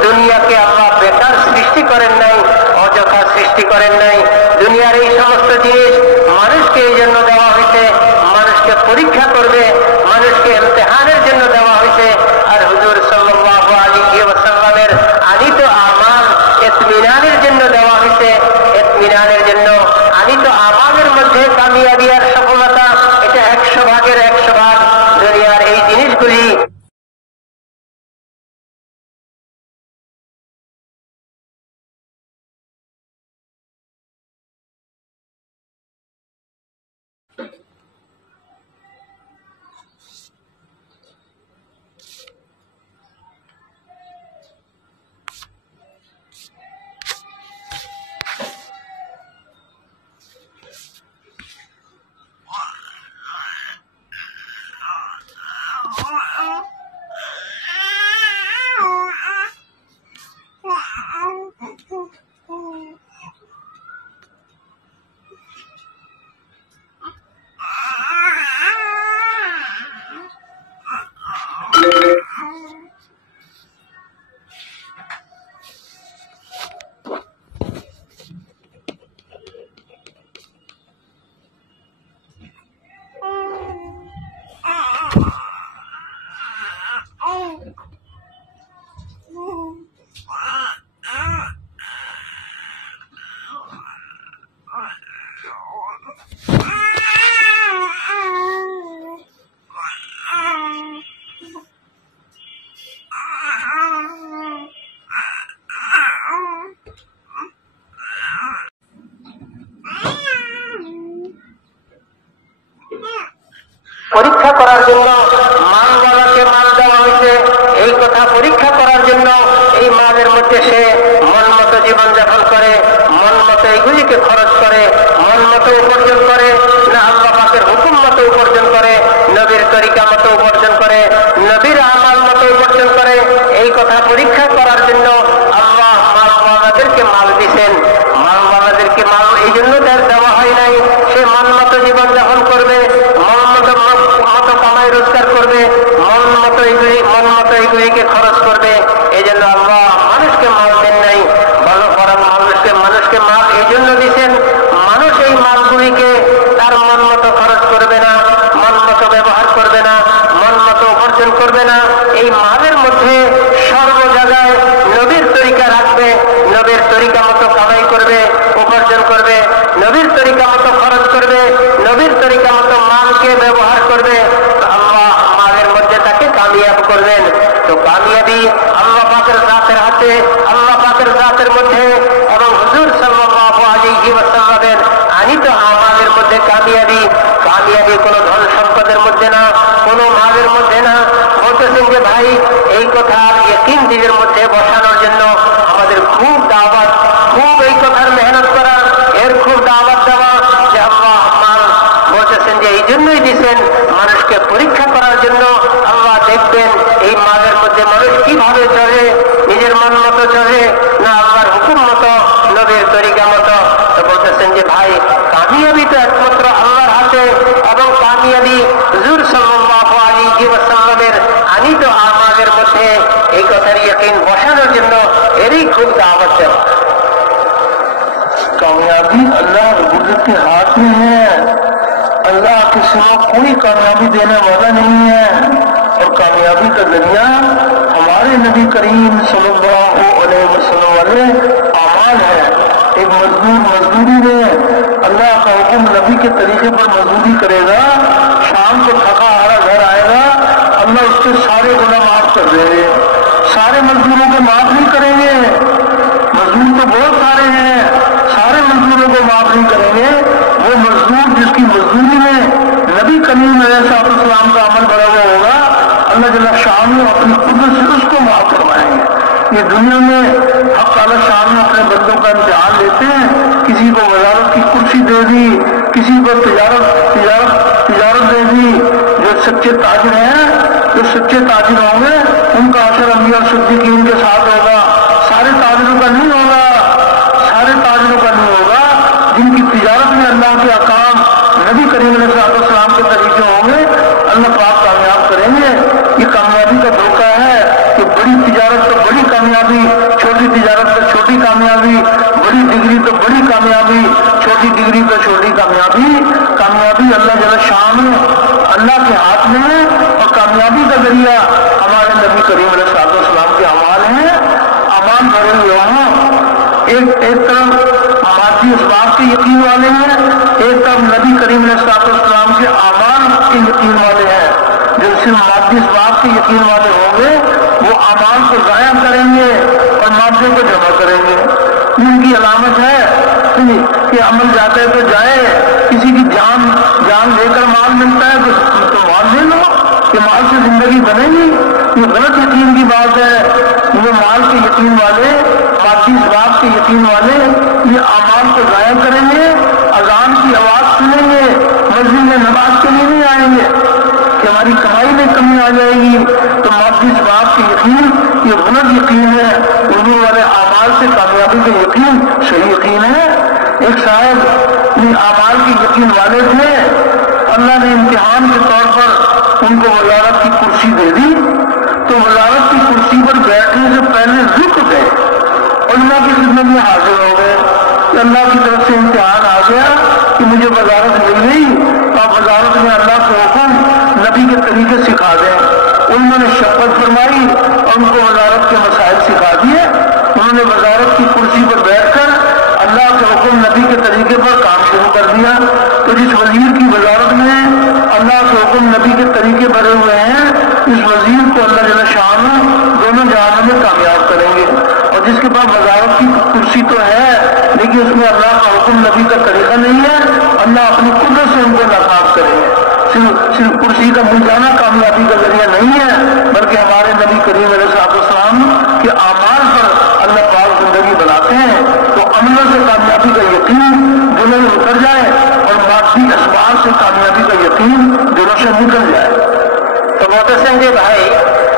দুনিয়াকে আল্লাহ বেকার সৃষ্টি করেন নাই, অযথা সৃষ্টি করেন নাই। দুনিয়ার এই সমস্ত জিনিস মানুষকে এই জন্য দেওয়া হয়েছে, মানুষকে পরীক্ষা করবে, মানুষকে ইমতিহানের জন্য দেওয়া হয়েছে। আর হুজুর সাল্লাল্লাহু আলাইহি ওয়াসাল্লামের আনিত আমাল ইতমিনানের জন্য দেওয়া হয়েছে, ইতমিনানের জন্য। আনিত আমালের মধ্যে কামিয়াবি আর সফলতা এটা 100 ভাগের 100 ভাগ। দুনিয়ার এই জিনিসগুলি পরীক্ষা করার জন্য মালওয়ালাকে মাল দেওয়া হয়েছে। এই কথা পরীক্ষা করার জন্য এই মালের মধ্যে সে মন মতো জীবনযাপন করে, মন মতো এইগুলিকে খরচ করে, মন মতো উপার্জন করে না আল্লাহ পাকের হুকুম মতো উপার্জন করে, নবীর তরিকা মতো উপার্জন করে, নবীর আমাল মতো উপার্জন করে। এই কথা পরীক্ষা করার জন্য আল্লাহ মালওয়ালাদেরকে মাল দিচ্ছেন। মালওয়ালাদেরকে মাল এই জন্য দেওয়া হয় নাই সে মন মতো জীবনযাপন করবে, মন মতো কামাই রোজগার করবে, মন মতো এগুলিকে খরচ করবে। এই জন্য আল্লাহ মানুষকে মাল দেন নাই, ভালো করার মানুষকে মাল এই জন্য দিচ্ছেন মানুষ এই মালগুলিকে তার মন মতো খরচ করবে না, মন মতো ব্যবহার করবে না, মন মতো উপার্জন করবে না। এই মালের মধ্যে সর্ব জায়গায় নবীর তরিকা রাখবে, নবীর তরিকা মতো কামাই করবে, উপার্জন করবে, নবীর তরিকা মতো খরচ করবে, নবীর তরিকা মতো মালকে ব্যবহার করবে। আল্লাহ মালের মধ্যে তাকে কামিয়াব করবেন। তো কামিয়াবি আল্লাহ পাকের জাতের হাতে, আল্লাহ পাকের জাতের মধ্যে এবং হুজুর সাল্লাল্লাহু আলাইহি ওয়াসাল্লামের আনিত আমালের মধ্যে কামিয়াবি। কামিয়াবি কোনো ধন সম্পদের মধ্যে না, কোনো মালের মধ্যে না। বলতেছেন যে ভাই এই কথা ইয়াকিন দিলের মধ্যে বসানোর জন্য আমাদের খুব দাওয়াত, খুব এই কথার মেহনত করা, এর খুব দাওয়াত দেওয়া যে আল্লাহ মাল বলতেছেন যে এই জন্যই দিচ্ছেন মানুষকে পরীক্ষা করার জন্য। আল্লাহ দেখবেন এই মালের মধ্যে মানুষ কিভাবে চলে, নিজের মন মতো চলে না আল্লাহর হুকুম মতো, নবীর তরিকা মতো। তো বলতেছেন যে ভাই কামিয়াবি তো একমাত্র আল্লাহর হাতে এবং কামিয়াবি হুজুর সাল্লাল্লাহু আলাইহি ওয়াসাল্লামের আনিত আমাদের মধ্যে। এই কথার ইয়াকিন বসানোর জন্য এরই খুব দাওয়াত দেওয়া। कामयाबी अल्लाह कुदरत के हाथ में है। अल्लाह के सिवा कोई कामयाबी देने वाला नहीं है और कामयाबी का जरिया हमारे नबी करीम सल्लल्लाहु अलैहि वसल्लम वाले अमाल है। एक मजदूर मजदूरी में अल्लाह का हुक्म नबी के तरीके पर मजदूरी करेगा, शाम को थका हारा घर आएगा, अल्लाह उसके सारे गुनाह माफ कर देंगे। सारे मजदूरों को माफ नहीं करेंगे, मजदूर तो बहुत सारे हैं, सारे मजदूरों को माफ नहीं करेंगे। वो मजदूर जिसकी मजदूरी में नबी करीम अलैहिस्सलाम का अमल बड़ा हुआ होगा, अल्लाह जल्ल शान अपनी कुदरत से उसको माफ करवाएंगे। ये दुनिया में हक ताला शान अपने बंदों का इम्तिहान लेते हैं। किसी को वजारत की कुर्सी दे दी, किसी को तिजारत दे दी। जो सच्चे ताजिर हैं, जो सच्चे ताजिर होंगे, उनका असर अंबिया सिद्दीकीन के साथ होगा। सारे ताजिरों का नहीं होगा, सारे ताजिरों का नहीं होगा। जिनकी तिजारत में अल्लाह के अकाम नबी करीम अलैहिस्सलाम के तरीके होंगे, अल्लाह पाक कामयाब करेंगे। ये कामयाबी का धोखा है कि बड़ी तिजारत तो बड़ी कामयाबी, छोटी तिजारत तो छोटी कामयाबी, बड़ी डिग्री तो बड़ी कामयाबी, छोटी डिग्री तो छोटी कामयाबी। कामयाबी अल्लाह जल्ल शान अल्लाह के हाथ में है और कामयाबी का जरिया हमारे नबी करीम अलैहिस्सलाम के अमाल हैं। अमाल भरे हुए हों, एक तरफ मादी इसबाब के यकीन वाले हैं, एक तरफ नबी करीम अलैहिस्सलाम के अमाल के यकीन वाले हैं। जो सिर्फ मादी इसबाब के यकीन वाले होंगे वो अमाल को जाया करेंगे और मादे को जमा करेंगे। इनकी अलामत है कि अमल जाता है तो जाए, किसी की जान लेकर माल मिलता है तो माल ले लो, कि माल से जिंदगी बनेगी। ये गलत यकीन की बात है। ये माल के यकीन वाले, मादी इसबाब के यकीन वाले ये अमाल को जाया करेंगे, अजान की आवाज सुनेंगे, मस्जिद में नमाज के लिए नहीं आएंगे कि हमारी कमाई में कमी आ जाएगी। तो मादी इसबाब के यकीन ये गलत यकीन है। उन्हीं वाले अमाल से कामयाबी का यकीन सही यकीन है। एक साहब अमाल के यकीन वाले थे, अल्लाह ने इम्तिहान के तौर पर उनको वजारत की कुर्सी दे दी। तो वजारत की कुर्सी पर बैठने से पहले रुक गए और अल्लाह की खिदमत में हाजिर हो गए कि अल्लाह की तरफ से इम्तिहान आ गया कि मुझे वजारत मिल गई, तो आप वजारत में अल्लाह के हुक्म नबी के तरीके सिखा दें। उन्होंने शपथ फरमाई और उनको वजारत के मसाइल सिखा दिए। उन्होंने वजारत की कुर्सी पर बैठकर अल्लाह के हुक्म नबी के तरीके पर काम शुरू कर दिया। तो जिस वजीर की वजारत में अल्लाह के हुक्म नबी के तरीके भरे हुए हैं, इस वजीर को अल्लाह जल्ल शान दोनों जहानों में कामयाब करेंगे। और जिसके पास वजारत की कुर्सी तो है लेकिन उसमें अल्लाह का हुक्म नबी का तरीका नहीं है, अल्लाह अपनी कुदरत से उनको नाकाम करेंगे। सिर्फ कुर्सी का मिल जाना कामयाबी का जरिया नहीं है, बल्कि हमारे नबी करीम अलैहिस्सलाम के अमाल पर अल्लाह पाक जिंदगी बनाते हैं। तो अमलों से कामयाबी का यकीन दिलों में उतर जाए और मादी असबाब से कामयाबी का यकीन दिलों से निकल जाए। तो বলতেছেন যে ভাই,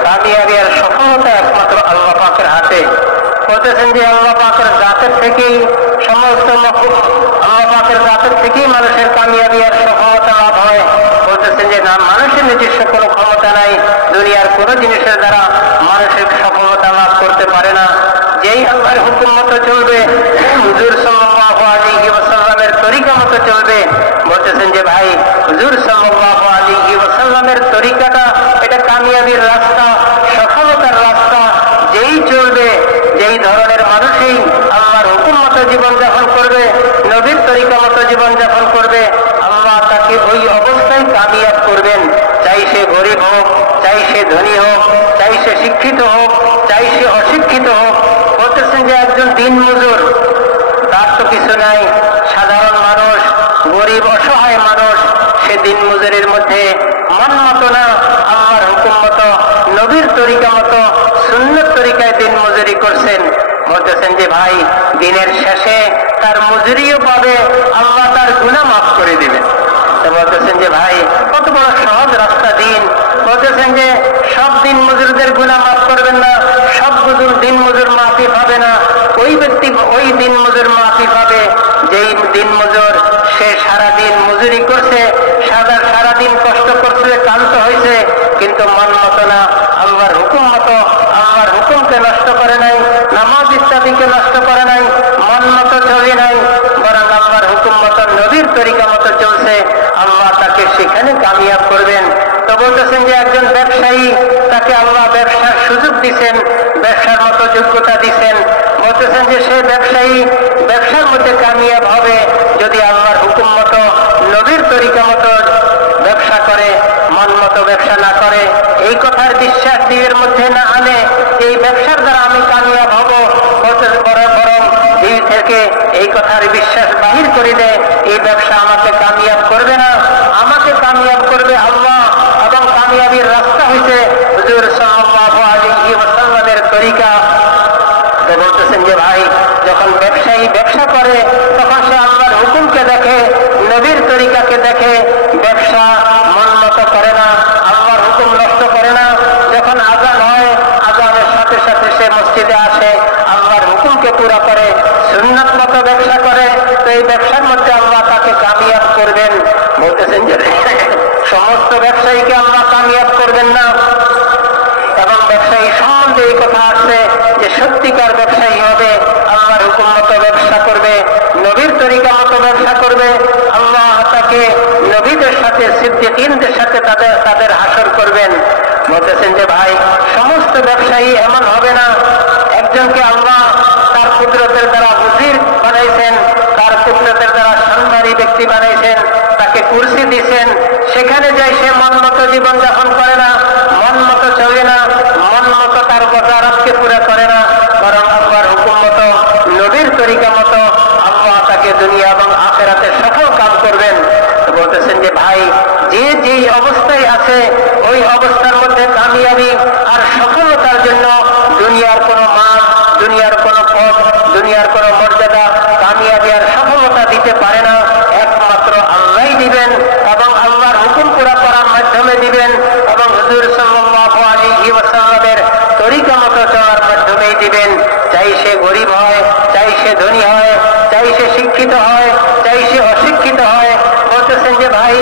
কামিয়াবি আর সফলতা একমাত্র আল্লাহ পাকের হাতে। বলতেছেন যে আল্লাহ পাকের জাতের থেকেই সমস্ত আল্লাহ পাকের জাতের থেকেই মানুষের কামিয়াবি আর সফলতা লাভ হয়। বলতেছেন যে না, মানুষের নিজস্ব কোনো ক্ষমতা নাই, দুনিয়ার কোনো জিনিসের দ্বারা মানুষের সফলতা লাভ করতে পারে না। যেই আল্লাহর হুকুম মতো চলবে, হুজুর সাল্লাল্লাহু আলাইহি ওয়াসাল্লামের তরিকা মতো চলবে। বলতেছেন যে ভাই, হুজুর সাল্লাল্লাহু আলাইহি ওয়াসাল্লামের তরিকাটা এটা কামিয়াবির রাস্তা, সফলতার রাস্তা। যেই চলবে, যেই ধরনের মানুষই আল্লাহর হুকুম মতো জীবনযাপন করবে, নবীর তরিকা মতো জীবনযাপন করবে, আল্লাহ তাকে ওই অবস্থায় কামিয়াব করবেন। চাই সে গরিব হোক, চাই সে ধনী হোক, চাই সে শিক্ষিত হোক, চাই সে অশিক্ষিত হোক। বলতেছেন যে একজন দিন মজুর, তার তো কিছু নাই, সাধারণ মানুষ, গরিব অসহায় মানুষ, সে দিন মজুরের মধ্যে মন মতো না, আল্লাহর হুকুম মতো, নবীর তরিকা মতো, সুন্নত তরিকায় দিন মজুরি করছেন। বলতেছেন যে ভাই, দিনের শেষে তার মজুরিও পাবে, আল্লাহ তার গুনাহ মাফ করে দিবেন। তো বলতেছেন যে ভাই, কত বড় সহজ রাস্তা দিন। বলতেছেন যে সব দিন মজুরদের গুনাহ মাফ করবেন না, সব দিন মজুর মাফি পাবে না। ওই ব্যক্তি ওই দিন মজুর মাফি পাবে যেই দিন মজুর সে সারাদিন মজুরি করছে, সারাদিন কষ্ট করছে, ক্লান্ত হয়েছে, কিন্তু মন মতো না, আল্লাহর হুকুম মতো, আল্লাহর হুকুমকে নষ্ট করে নাই, নামাজ ইত্যাদিকে নষ্ট করে নাই, মন মতো চলে নাই, বলতেছেন যে একজন ব্যবসায়ী, তাকে আল্লাহ ব্যবসার সুযোগ দিচ্ছেন, ব্যবসার মতো যোগ্যতা দিচ্ছেন। বলতেছেন যে সে ব্যবসায়ী ব্যবসার মধ্যে কামিয়াব হবে যদি আল্লাহর হুকুম মতো, নবীর তরিকা মতো ব্যবসা করে, মন মতো ব্যবসা না করে। এই কথার বিশ্বাস দিলের মধ্যে না আনে এই ব্যবসার দ্বারা আমি কামিয়াব হব, বরং দিল থেকে এই কথার বিশ্বাস বাহির করে দেয় এই ব্যবসা আমাকে কামিয়াব করবে না, আমাকে কামিয়াব করবে আল্লাহ। এবং কামিয়াবির রাস্তা হইছে হুজুর সাল্লাল্লাহু আলাইহি ওয়াসাল্লামের তরিকা। তো বলতেছেন যে ভাই, যখন ব্যবসায়ী ব্যবসা করে তখন সে আল্লাহর হুকুমকে দেখে, নবীর তরিকাকে দেখে, ব্যবসা মন মতো করে না, আল্লাহর হুকুম নষ্ট করে না। যখন আযান হয়, আযানের সাথে সাথে সে মসজিদে আসে, আল্লাহর হুকুমকে পুরা করে, সুন্নাত মতো ব্যবসা করে। তো এই ব্যবসার মধ্যে আল্লাহ তাকে কামিয়াব করবেন। বলতেছেন যে সমস্ত ব্যবসায়ীকে আল্লাহ কামিয়াব করবেন না। এবং ব্যবসায়ী সম্বন্ধে এই কথা আসছে যে সত্যিকার ব্যবসায়ী হবে, আল্লাহর হুকুম মতো ব্যবসা করবে, নবীর তরিকা মতো ব্যবসা করবে। আল্লাহ তাকে নবীদের সাথে, সিদ্দিকীনদের সাথে তাদের হাসর করবেন। বলতেছেন যে ভাই, সমস্ত ব্যবসায়ী এমন হবে না। একজনকে আল্লাহ তার কুদরতের দ্বারা বুজির বানাইছেন, তার কুদরতের দ্বারা সম্মানী ব্যক্তি বানাইছেন, তাকে কুরসি দিয়েছেন, সেখানে যাই সে মন মতো জীবন যাপন করে না, মন মতো চলে না, মন মতো তার বজারতকে পুরা করে না, বরং আল্লাহর হুকুম মতো, নবীর তরিকা মতো আল্লাহ তাকে দুনিয়া এবং আখিরাতে সফল কাজ করবেন। বলতেছেন যে ভাই, যে যেই অবস্থায় আছে ওই অবস্থার মধ্যে কামিয়াবি আর সফলতার জন্য দুনিয়ার কোনো মান, দুনিয়ার কোনো পদ, দুনিয়ার কোনো মর্যাদা কামিয়াবি আর সফলতা দিতে পারে না। একমাত্র আল্লাহই দিবেন এবং আল্লাহর হুকুম পুরা করার মাধ্যমে দিবেন এবং হুজুর সাল্লাল্লাহু আলাইহি ওয়াসাল্লামের তরিকা মতো চলার মাধ্যমেই দিবেন। চাই সে গরিব হয়, চাই সে ধনী হয়, চাই সে শিক্ষিত হয়, চাই সে অশিক্ষিত হয়। বলতেছেন যে ভাই,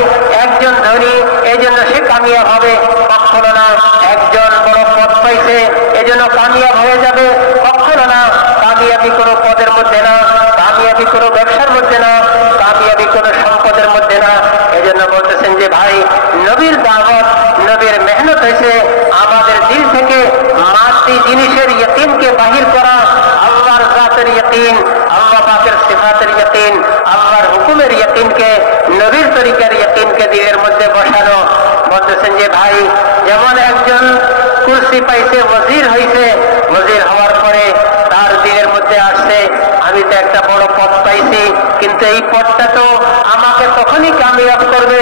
একজন ধনী এই জন্য সে কামিয়াব হবে, কখনো না। একজন বড় পদ পাইছে এজন্য কামিয়াব হয়ে যাবে, কখনো না। কামিয়াবি কোনো পদের মধ্যে না, কামিয়াবি কোনো ব্যবসার মধ্যে না, কামিয়াবি কোনো সম্পদের মধ্যে না। এজন্য বলতেছেন যে ভাই, নবীর দাওয়াত, নবীর মেহনত হয়েছে আমাদের দিল থেকে মাটি জিনিসের ইয়াকিনকে বাহির করা, আল্লাহর জাতের ইয়াকিন, আল্লাহ পাকের সিফাতের ইয়াকিন, আল্লাহর হুকুমের ইয়াকিনকে, নবীর তরিকার ইয়াকিনকে দিলের মধ্যে বসানো। বলতেছেন যে ভাই, যেমন একজন কুরসি পাইছে, ওয়াজির হয়েছে, ওয়াজির হওয়ার পরে তার দিলের মধ্যে আসছে আমি তো একটা বড় পদ পাইছি, কিন্তু এই পদটা তো আমাকে তখনই কামিয়াব করবে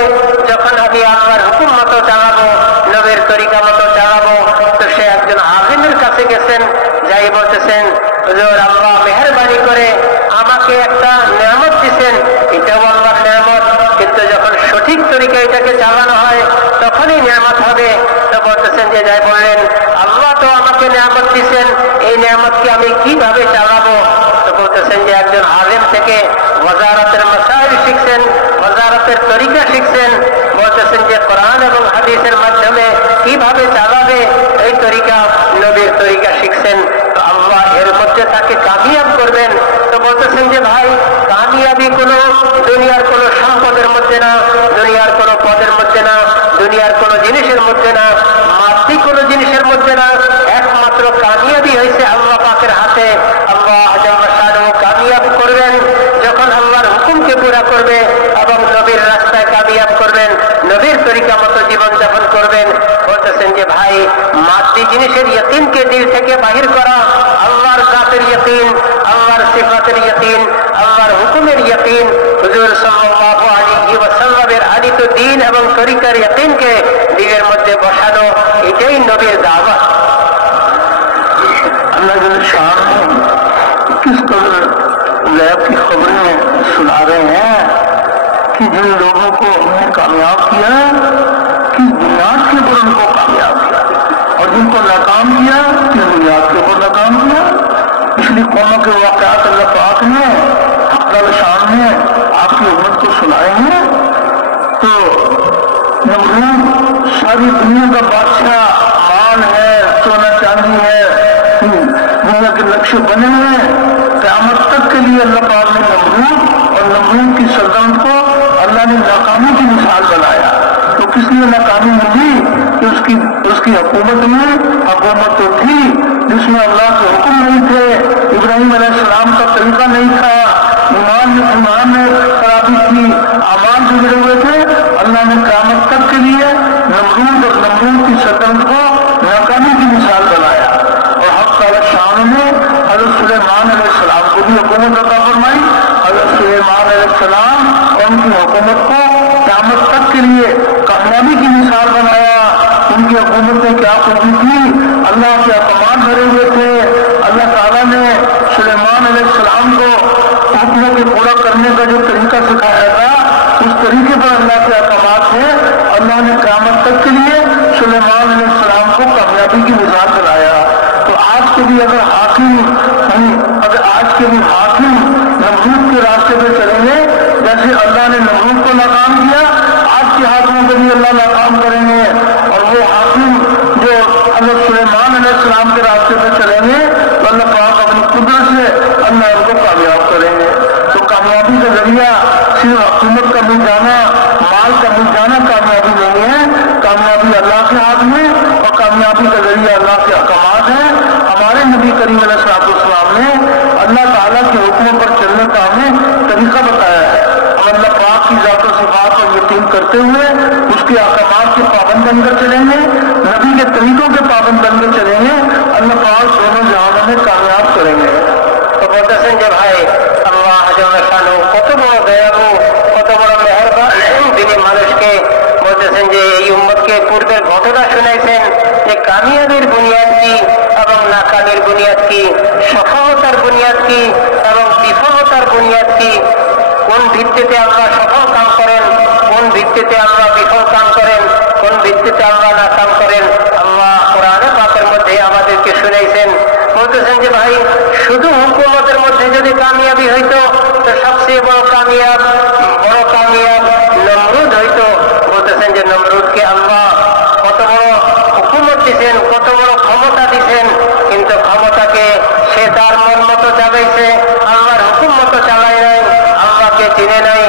যখন আমি আল্লাহর হুকুম মতো চালাবো, নবীর তরিকা মতো চালাবো। তো সে একজন আলিমের কাছে গেছেন, যাই বলতেছেন হুজুর আল্লাহ মেহেরবানি করে আমাকে একটা নিয়ামত দিচ্ছেন, এটাও আল্লাহর নিয়ামত, কিন্তু যখন সঠিক তরিকা এটাকে চালানো হয় তখনই নিয়ামত হবে। তো বলতেছেন যে যাই বললেন আল্লাহ তো আমাকে নিয়ামত দিচ্ছেন, এই নিয়ামতকে আমি কিভাবে চালাবো? তো বলতেছেন যে একজন আলেম থেকে ওয়াজারাতের মাসাইল শিখছেন, ওয়াজারাতের তরিকা শিখছেন। বলতেছেন যে কোরআন এবং হাদিসের মাধ্যমে কিভাবে চালাবে এই তরিকা, নবীর তরিকা শিখছেন। তো আল্লাহ এর মধ্যে তাকে কামিয়াব করবেন। তো বলতেছেন যে ভাই, কামিয়াবি কোনো দুনিয়ার কোনো সম্পদের মধ্যে না, দুনিয়ার কোনো পদের মধ্যে না, দুনিয়ার কোনো জিনিসের মধ্যে না, মাতৃ কোনো জিনিসের মধ্যে না। একমাত্র কামিয়াবি হয়েছে আল্লাহ পাকের হাতে। আল্লাহ কামিয়াব করবেন যখন আল্লাহর হুকুমকে পুরা করবে এবং নবীর রাস্তায় কামিয়াব করবেন, নবীর তরিকা মতো জীবন যাপন করবেন। বলতেছেন যে ভাই, মাতৃ জিনিসের ইয়াকিনকে দিল থেকে বাহির করা, আল্লাহর জাতের ইয়াকিন, আল্লাহর সিফাতের ইয়াকিন, আল্লাহর হুকুমের ইয়াকিন, হুজুর সাল্লাল্লাহু আলাইহি ওয়াসাল্লামের আদিত দ্বীন এবং তরিকার ইয়াকিনকে দিলের মধ্যে বসানো, এটাই নবীর দাওয়াত। अल्लाह किस कदर गैब की खबरें सुना रहे हैं कि जिन लोगों को हमने कामयाब किया, किस बुनियाद के ऊपर उनको कामयाब किया, और जिनको नाकाम किया किस बुनियाद के ऊपर नाकाम किया। पिछली कौमों के वाक़यात अल्लाह पाक ने हक़ शान में आपकी उम्मत को सुनाए हैं। तो नमरूद सारी दुनिया का बादशाह, माल है, सोना चांदी है, दुनिया के लक्ष्य बने हुए हैं। क़यामत तक के लिए अल्लाह पाक ने नमरूद और नमरूद की सल्तनत को अल्लाह ने नाकामी की मिसाल बनाया। तो किस लिए नाकामी मिली? उसकी हुकूमत में हुकूमत तो थी जिसमें अल्लाह के हुक्म नहीं थे, इब्राहिम अलैहिस्सलाम का तरीका नहीं था, ईमान में खराबी थी, अमाल बिगड़े हुए थे। अल्लाह ने क़यामत तक के लिए नमरूद और नमरूद की सल्तनत को नाकामी की मिसाल बनाया और हक़ ताला शान ने हज़रत सुलेमान अलैहिस्सलाम को भी हुकूमत अता फरमाई। हज़रत सुलेमान अलैहिस्सलाम और उनकी हुकूमत को क़यामत तक के लिए कामयाबी की मिसाल बनाया। उनकी हुकूमत में क्या खूबी थी, अल्लाह के अहकाम भरे हुए थे। अल्लाह ताला ने सुलेमान अलैहिस्सलाम को हुक्मों के पूरा करने का जो तरीका सिखाया था, उस तरीके पर अल्लाह के अहकाम थे। अल्लाह ने क़यामत तक के लिए सुलेमान अलैहिस्सलाम को कामयाबी की मिसाल बनाया। तो आज के भी अगर आज के भी हाकिम नमरूद के रास्ते पे चलेंगे, जैसे अल्लाह ने नमरूद को नाकाम किया, आज के हाकिमों को भी अल्लाह नाकाम करेंगे। और वो हाकिम जो हज़रत सुलेमान अलैहिस्सलाम के रास्ते पे चलेंगे तो अल्लाह पाक अपनी कुदरत से अल्लाह उनको कामयाब करेंगे। तो कामयाबी का जरिया सिर्फ हुकूमत का मिल जाना, माल का मिल जाना कामयाबी नहीं है। कामयाबी अल्लाह के हाथ में और कामयाबी का जरिया अल्लाह के अहकामात है। हमारे नबी करीम अलैहिस्सलाम ने अल्लाह ताला के हुक्मों पर चलने का हमें तरीका बताया है। हम अल्लाह पाक की ज़ात और सिफ़ात पर यकीन करते हुए उसके अहकामात के पाबंद बनकर चलेंगे, नबी के तरीकों के पाबंद बनकर चलेंगे, अल्लाह पाक दोनों जहानों में कामयाब करेंगे। तो বলতেছেন যে ভাই আল্লাহ কত বড় দয়ালু, কত বড় মেহেরবান, তিনি মানুষকে বলতেছেন যে এই উম্মতকে পূর্বের ঘটনা শুনাইছেন যে কামিয়াবির বুনিয়াদ কি এবং নাকামির বুনিয়াদ কি, সফলতার বুনিয়াদ কি এবং বিফলতার বুনিয়াদ কি, কোন ভিত্তিতে আমরা সফল কাম করেন, কোন ভিত্তিতে আমরা বিফল কাম করেন, কোন ভিত্তিতে আমরা নাকাম করেন, আল্লাহ কোরআনে পাকের মধ্যে আমাদেরকে শুনাইছেন। বলতেছেন যে ভাই শুধু হুকুমতের মধ্যে যদি কামিয়াবি হইতো তো সবচেয়ে বড় কামিয়াব নমরুদ হইতো। বলতেছেন যে নমরুদকে আল্লাহ কত বড় হুকুমত দিচ্ছেন, কত বড় ক্ষমতা দিচ্ছেন, কিন্তু ক্ষমতাকে সে তার মন মতো চালাইছে, আল্লাহর হুকুম মতো চালায় নাই, আল্লাহকে চিনে নাই,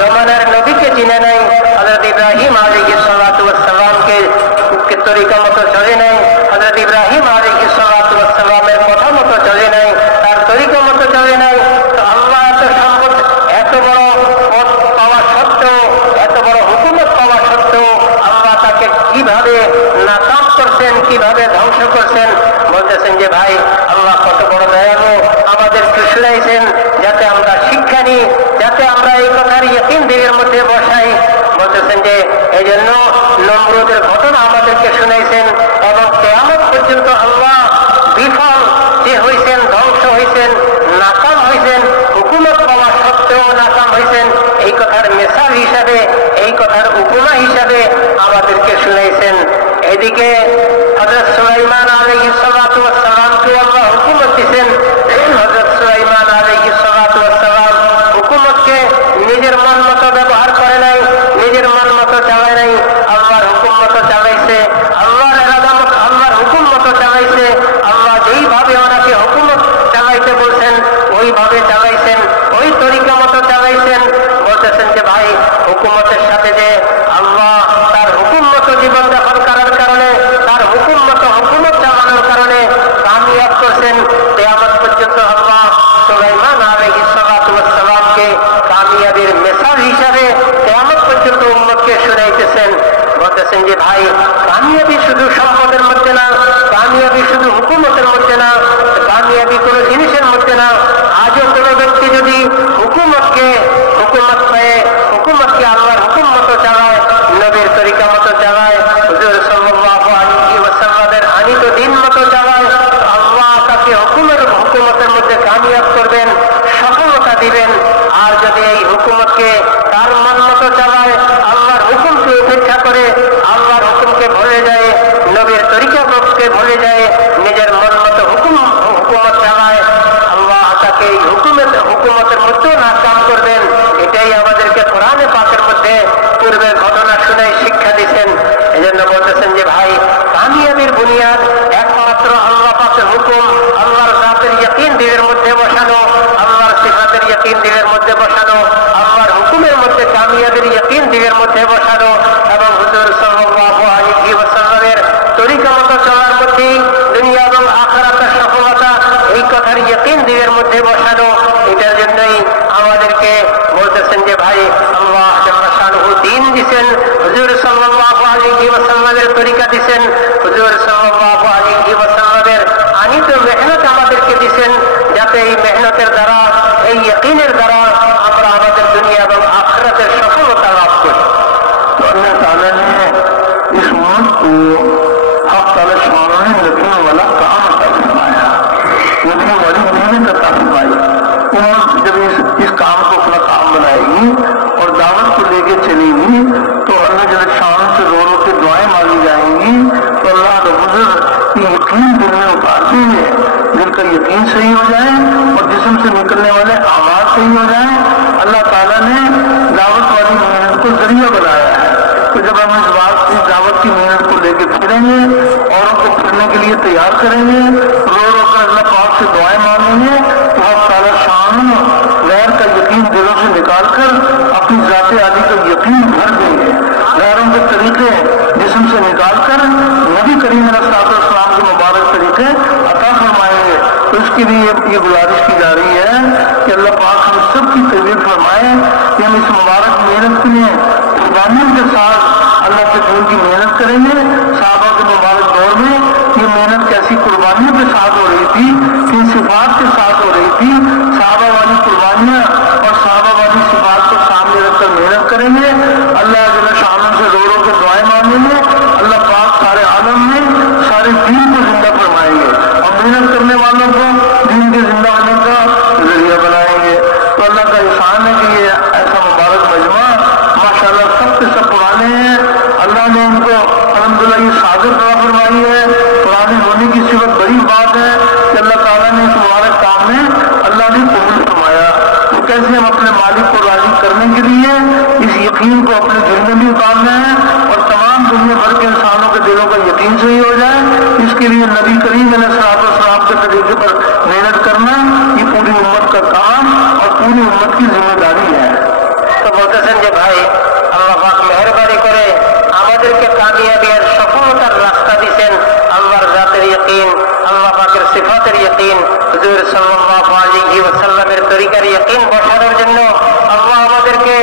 জমানার নবীকে চিনে নাই, হযরত ইব্রাহিম আলাইহিস সালাতু ওয়াস সালামকে তরিকা মতো চলে নাই, হযরত ইব্রাহিম আলাইহিস সালাতু ওয়াস সালামের কথা মতো চলে নাই, তার তরিকা মতো চলে নাই। তো আল্লাহ এত সম্পদ, এত বড় পদ পাওয়া সত্ত্বেও, এত বড় হুকুমত পাওয়া সত্ত্বেও আল্লাহ তাকে কিভাবে নাকাম করছেন, কিভাবে ধ্বংস করছেন। বলতেছেন যে ভাই আল্লাহ কত বড় দয়ালু, আমাদেরকে শুনাইছেন যাতে আমরা শিক্ষা নিই, যাতে আমরা এই কথার ইয়াকিন দিলের মধ্যে বসাই। বলতেছেন যে এই জন্য নমরুদের ঘটনা আমাদেরকে শুনাইছেন এবং কিয়ামত পর্যন্ত আল্লাহ বিফল যে হয়েছেন, ধ্বংস হয়েছেন, নাকাম হয়েছেন, হুকুমত পাওয়া সত্ত্বেও নাকাম হয়েছেন, এই কথার মিসাল হিসাবে, এই কথার উপমা হিসাবে আমাদেরকে শুনাইছেন। এদিকে হযরত সুলাইমান আলাইহিস সালাতু ওয়াস সালামকে আল্লাহ হুকুমত দিয়েছেন। হযরত সুলাইমান আলাইহিস সালাতু ওয়াস সালাম হুকুমতকে নিজের মন মতো ব্যবহার করে নাই, নিজের মন মতো চালায় নাই, আল্লাহর হুকুম মতো চালাইছে, আল্লাহর ইরাদা মতো, আল্লাহর হুকুম মতো চালাইছে, তরিকা দিয়েছেন, হুজুর সাল্লাল্লাহু আলাইহি ওয়াসাল্লামের আনিত মেহনত আমাদেরকে দিয়েছেন, যাতে এই মেহনতের দ্বারা, এই ইয়াকিনের দ্বারা আমরা আমাদের দুনিয়া এবং আখিরাতের সফলতা লাভ করি। तो अल्लाह ताला ने इस उम्मत को हक ताला शान ने यकीन वाला काम अता फरमाया, यकीन वाली मेहनत अता फरमाई। उम्मत जब इस काम को अपना काम बनाएगी और दावत को लेके चलेगी तो अल्लाह जल शान से रो रो के दुआएं मांगी जाएंगी, तो अल्लाह रब्बुल ये यकीन दिल में उतारते हैं, दिल का यकीन सही हो जाए और जिस्म से निकलने वाले आवाज सही हो जाए। अल्लाह ताला ने दावत वाली मेहनत को जरिया बनाया है। तो जब हम इस दावत की मेहनत को लेके फिरेंगे, औरों को फिरने के लिए तैयार करेंगे, रो रो कर अल्लाह पाक से दुआएं मांगेंगे, तो हम ताला शान गैर का यकीन दिलों से निकाल कर अपनी जाते आदि का यकीन भर देंगे। गैरों के तरीके जिस्म से निकाल कर नबी करीम अलैहिस्सलाम के मुबारक तरीके अता फरमाएंगे। तो इसके लिए ये गुजारिश की जा रही है कि अल्लाह पाक हम सब की तजवीज़ फरमाए कि हम इस मुबारक मेहनत के लिए कुर्बानियों के साथ अल्लाह के दीन की मेहनत करेंगे। साहबा के मुबारक दौर में ये मेहनत कैसी कुर्बानियों के साथ हो रही थी, किन सिफात के साथ हो रही थी। साहबा वाली कुर्बानियां और साहबा वाली सिफात को सामने रखकर मेहनत करेंगे, अल्लाह जल शान से रो रो के दुआएं मांगेंगे, अल्लाह पाक सारे आलम में सारे दीन को जिंदा फरमाएंगे और मेहनत करने वालों को दीन के जिंदा होने का जरिया बनाएंगे। तो अल्लाह का एहसान है कि ये ऐसा मुबारक मजमा माशाल्लाह सब के सब पुराने हैं। अल्लाह ने इनको अल्हम्दुलिल्लाह ये सादत अता फरमाई है। पुराने होने की सिफत बड़ी बात है कि अल्लाह ताला ने इस मुबारक काम में अल्लाह ने कबूल फरमाया। तो कैसे हम अपने मालिक को राजी करने के लिए इस यकीन को अपने दिल में भी उतारना है और तमाम दुनिया भर के इंसानों के दिलों का यकीन सही हो जाए, इसके लिए नबी करीम अलैहिस्सलाम के तरीके पर मेहनत करना ये पूरी उम्मत का काम और पूरी उम्मत की जिम्मेदारी है। তো বলতেছেন যে ভাই, আল্লাহ পাক মেহেরবানি করে আমাদেরকে কামিয়াবি আর সফলতার রাস্তা দিয়েছেন। আল্লাহর জাতের ইয়াকিন, আল্লাহ পাকের সিফাতের ইয়াকিন, হুজুর সাল্লাল্লাহু আলাইহি ওয়াসাল্লামের তরিকার ইয়াকিন বসানোর জন্য আল্লাহ আমাদেরকে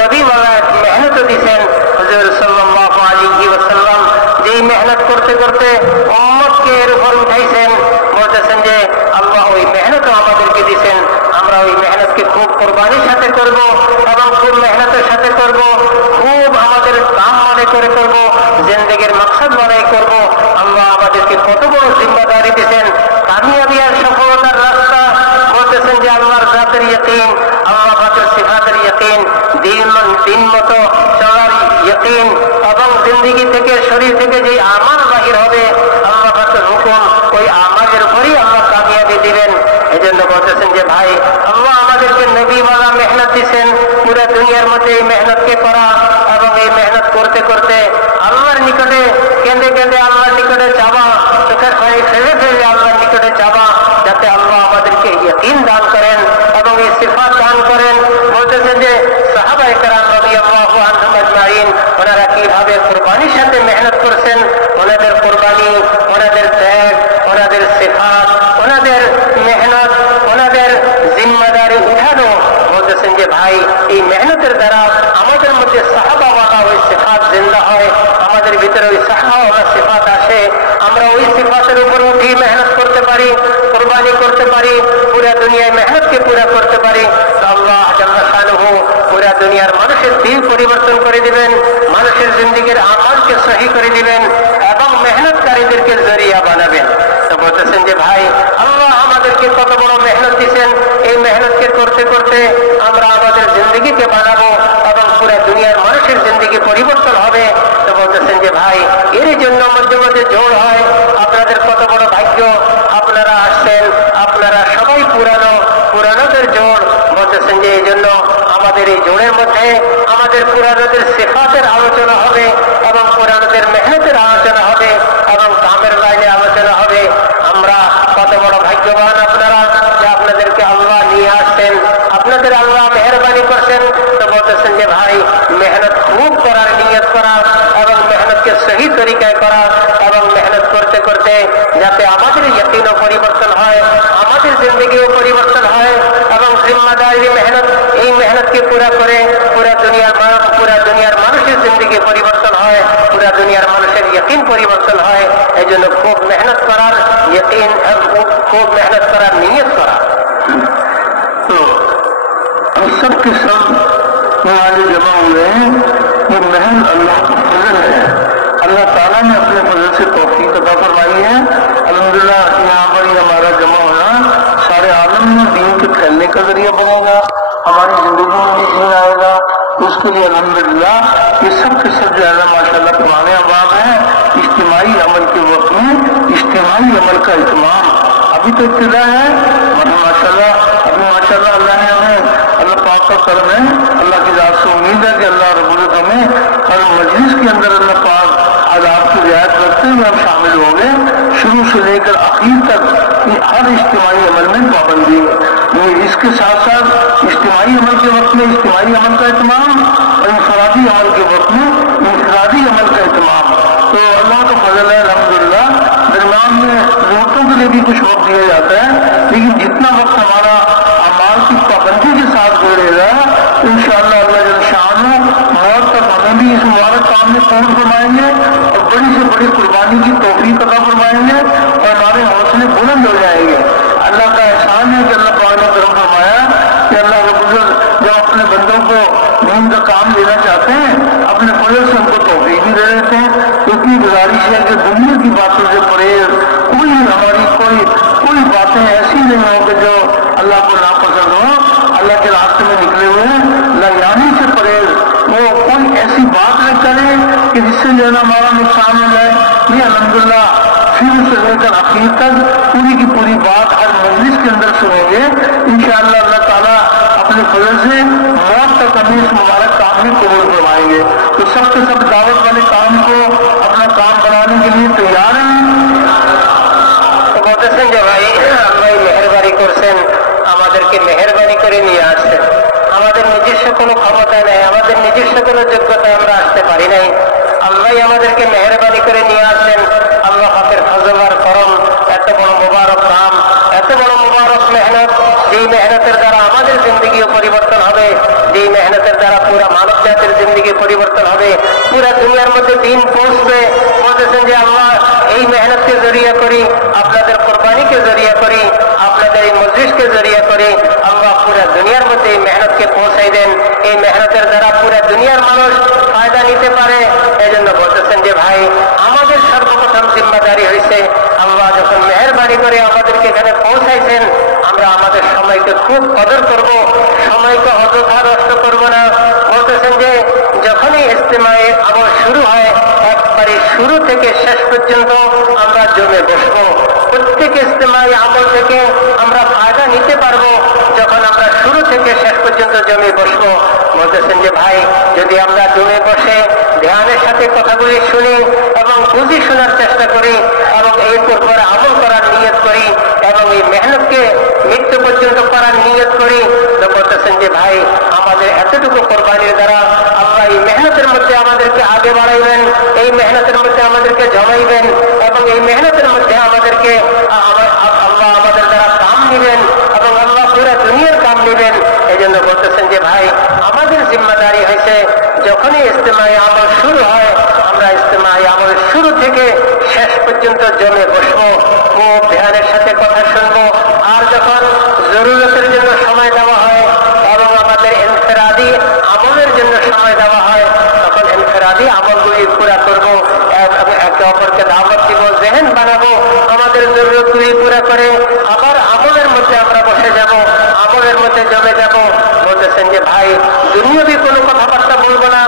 নবীওয়ালা মেহনত দিয়েছেন। হুজুর সাল্লাল্লাহু আলাইহি ওয়াসাল্লাম যেই মেহনত করতে করতে উম্মতকে এর উপর উঠাইছেন, বলতেছেন যে আল্লাহ ওই মেহনতও আমাদেরকে দিয়েছেন। আমরা ওই মেহনতকে খুব কোরবানির সাথে করব এবং খুব মেহনতের সাথে করব, খুব আমাদের কাম মনে করে করব, জিন্দেগির মাকসাদ মনে করব। আল্লাহ আমাদেরকে কত বড় জিম্মাদারি দিয়েছেন, কামিয়াবি আর সফলতার রাস্তা। বলতেছেন যে আল্লাহর জাতের ইয়াকিন, আল্লাহ পাকের সিফাতের ইয়াকিন, দিন মতো চলার ইয়াকিন এবং জিন্দেগি থেকে, শরীর থেকে যে আমাল বাহির হবে আল্লাহ পাকের হুকুম, ওই আমালের উপরই আল্লাহ কামিয়াবি দিবেন। এই জন্য বলতেছেন যে ভাই, আল্লাহ আমাদেরকে নবীওয়ালা মেহনত দিচ্ছেন, পুরো দুনিয়ার মধ্যে এই মেহনতকে করা এবং এই মেহনত করতে করতে আল্লাহর নিকটে কেঁদে কেঁদে আল্লাহর নিকটে যাওয়া, চোখের পানি ফেলে ফেলে আল্লাহর নিকটে যাওয়া, যাতে আল্লাহ আমাদেরকে ইয়াকিন দান করেন এবং এই সিফাত দান করেন। বলতেছেন যে সাহাবায়ে কেরাম রাদিয়াল্লাহু আনহুম আজমাইন ওনারা কিভাবে কুরবানির সাথে মেহনত করছেন, ওনাদের কুরবানি, ওনাদের ত্যাগ, ওনাদের সিফাত, ওনাদের মেহনত, ওনাদের জিম্মাদারি উঠানো। বলতেছেন যে ভাই, এই মেহনতের দ্বারা আমাদের মধ্যে সাহাবাওয়ালা ওই সিফাত জিন্দা হয়, আমাদের ভিতরে ওই সাহাবাওয়ালা সিফাত আসে, আমরা ওই সিফাতের উপর উঠি মেহনত করতে পারি, কুরবানি করতে পারি, পুরা দুনিয়ায় মেহনতকে পুরা করতে পারি। আল্লাহ জাল্লা শানুহু পুরা দুনিয়ার মানুষের দিল পরিবর্তন করে দিবেন, মানুষের জিন্দেগির আমালকে সহি করে দিবেন এবং মেহনতকারীদেরকে জরিয়া বানাবেন। তো বলতেছেন যে ভাই, আল্লাহ আমাদেরকে কত বড় মেহনত দিচ্ছেন, এই মেহনতকে করতে করতে আমরা আমাদের জিন্দগিকে বানাবো এবং পুরো দুনিয়ার মানুষের জিন্দগি পরিবর্তন হবে। তো বলতেছেন যে ভাই, এর জন্য মধ্যে মধ্যে জোর হয়। আপনাদের কত বড় ভাগ্য, আপনারা আসছেন, আপনারা সবাই পুরানোদের জোর। বলতেছেন যে এই জন্য আমাদের এই জোরের মধ্যে আমাদের পুরানোদের সিফাতের আলোচনা হবে এবং পুরানোদের মেহনতের আলোচনা হবে এবং কামের লাইনে আলোচনা হবে। আমরা কত বড় ভাগ্যবান আপনারা যে আপনাদেরকে আল্লাহ নিয়ে আসছেন, আপনাদের আল্লাহ মেহরবানি করছেন। তো বলতেছেন যে ভাই, মেহনত খুব করার নিয়ত করা এবং মেহনতকে সহি তরিকায় করা এবং মেহনত করতে করতে যাতে আমাদের ইয়াকিনও পরিবর্তন হয়, আমাদের জিন্দগিও পরিবর্তন হয় এবং জিম্মাদারি মেহনত, এই মেহনতকে পুরা করে পুরা দুনিয়ার মানুষের জিন্দগি পরিবর্তন হয়, পুরা দুনিয়ার মানুষের ইয়াকিন পরিবর্তন হয়। এই জন্য খুব মেহনত করার, ইয়াকিন খুব মেহনত করার নিয়ত করা। तो सब के सब यहाँ जो जमा हुए हैं ये महल अल्लाह का फजल है। अल्लाह ताला ने अपने फजल से तौफीक अता फरमाई है। अल्हम्दुलिल्लाह यहाँ पर ही हमारा जमा होना सारे आलम में दीन के फैलने का जरिया बनेगा, हमारी जिंदगी में भी दीन आएगा। उसके लिए अल्हम्दुलिल्लाह ये सब के सब जो है ना माशाल्लाह पुराने अहबाब हैं। इज्तिमाई अमल के वक्त में इज्तिमाई अमल का इत्माम अभी तो इब्तिदा है, मतलब माशाल्लाह अभी माशाल्लाह अल्लाह ने हमें, अल्लाह पाक का करम है, अल्लाह की जात से उम्मीद है कि अल्लाह रब्बुल इज्जत हमें हर मजलिस के अंदर अल्लाह पाक आदाब की रियायत रखते हुए हम शामिल होंगे। शुरू से लेकर आखिर तक हर इज्तिमाई अमल में पाबंदी है। इसके साथ साथ इज्तिमाई अमल के वक्त में इज्तिमाई अमल का इत्माम और इंफरादी अमल के वक्त में इंफरादी अमल का इत्माम। तो अल्लाह का फजल है अल्हम्दुलिल्लाह। दरमियान में जरूरतों के लिए भी कुछ वक्त दिया जाता है, लेकिन जितना वक्त हमारा अमाल की पाबंदी के साथ गुजरेगा इंशाअल्लाह अल्लाह जल शान मौत तक हमें भी इस मुबारक काम में पूर्ण फरमाएंगे और बड़ी से बड़ी कुर्बानी की तौफीक अता फरमाएंगे और हमारे हौसले बुलंद हो जाएंगे। अल्लाह का एहसान है कि अल्लाह पाक ने करम फरमाया कि अल्लाह के बुजुर्ग जब अपने बंदों को दीन का काम देना चाहते हैं अपने फजल से उनको तौफीक भी दे देते हैं। इतनी गुजारिश है कि दुनिया की बातों से परहेज, कोई हमारी कोई बातें ऐसी नहीं हो कि जो अल्लाह को नापसंद हो। अल्लाह के रास्ते में निकले हुए हैं, लयानी से परहेज, वो कोई ऐसी बात न करे कि जिससे जो है हमारा नुकसान हो जाए। ये अल्हम्दुलिल्लाह शुरू से लेकर आखिर तक पूरी की पूरी बात हर मजलिस के अंदर सुनेंगे इंशाअल्लाह। अल्लाह ताला अपने फजल से मौत तक हमें इस मुबारक काम में कबूल फरमाएंगे। तो सबके सब दावत वाले काम को अपना काम बनाने के लिए तैयार हैं। তো বলতেছেন যে ভাই আল্লাহ মেহেরবানি করছেন, আমাদেরকে মেহেরবানি করে নিয়ে আসছেন। আমাদের নিজস্ব কোনো ক্ষমতা নেই, আমাদের নিজস্ব কোনো যোগ্যতা আমরা আসতে পারি নাই। আল্লাহ আমাদেরকে মেহেরবানি করে নিয়ে আসেন। আল্লাহ পাকের ফজল আর করম, এত বড় মুবারক নাম, এত বড় মুবারক মেহনত, যেই মেহনতের দ্বারা আমাদের জিন্দগিও পরিবর্তন হবে, যেই মেহনতের দ্বারা পুরা মানব জাতির জিন্দগি পরিবর্তন হবে, পুরা দুনিয়ার মধ্যে দিন পৌঁছবে। বলতেছেন যে আল্লাহ এই মেহনতকে জরিয়া করি, আপনাদের কোরবানিকে জরিয়া করি, আপনাদের এই মজলিসকে জরিয়া করি, আল্লাহ পুরা দুনিয়ার মধ্যে এই মেহনতকে পৌঁছাই দেন। এই মেহনতের দ্বারা পুরা দুনিয়ার মানুষ ফায়দা নিতে পারে। এই জন্য বলতেছেন যে ভাই আমাদের সর্বপ্রথম জিম্মাদারি হয়েছে, আল্লাহ যখন মেহেরবানি করে আমাদেরকে এখানে পৌঁছাইছেন, আমরা আমাদের সময়কে খুব কদর করব, সময়কে অযথা নষ্ট করব না। বলতেছেন যে যখনই ইজতিমায়ে আমল শুরু হয় একবারে শুরু থেকে শেষ পর্যন্ত আমরা জমে বসবো। প্রত্যেক ইজতিমায়ে আমল থেকে আমরা ফায়দা নিতে পারবো যখন আমরা শুরু থেকে শেষ পর্যন্ত জমে বসবো। বলতেছেন যে ভাই যদি আমরা জমে বসে ধ্যানের সাথে কথাগুলি শুনি এবং বুঝি শোনার চেষ্টা করি এবং এই উপর আমল করার নিয়ত করি এবং এই মেহনতকে মৃত্যু পর্যন্ত করার নিয়ত করি, তো বলতেছেন যে ভাই আমাদের এতটুকু কোরবানির দ্বারা আল্লাহ এই মেহনতের মধ্যে আমাদেরকে আগে বাড়াইবেন, এই মেহনতের মধ্যে আমাদেরকে জমাইবেন এবং এই মেহনতের মধ্যে আমাদেরকে আল্লাহ আমাদের দ্বারা কাম নিবেন এবং আল্লাহ পুরা দুনিয়ার কাম নিবেন। এই জন্য বলতেছেন যে ভাই আমাদের জিম্মাদারি হয়েছে যখনই ইজতিমায়ে আমল শুরু হয় আমরা ইজতিমায়ে আমল শুরু থেকে শেষ পর্যন্ত জমে বসবো, খুব ধ্যানের সাথে কথা শুনবো। আর যখন জরুরতের জন্য সময় দেওয়া হয় এবং আমাদের ইনফিরাদি আমলের জন্য সময় দেওয়া হয় তখন ইনফিরাদি আমলগুলি পুরা করবো, একে অপরকে দাওয়াত দিব, জেহেন বানাবো, আমাদের জরুরতগুলি পুরা করে আবার আমলের মধ্যে আমরা বসে যাব, আমলের মধ্যে জমে যাব। বলতেছেন যে ভাই দুনিয়াবি কোনো কথাবার্তা বলবো না।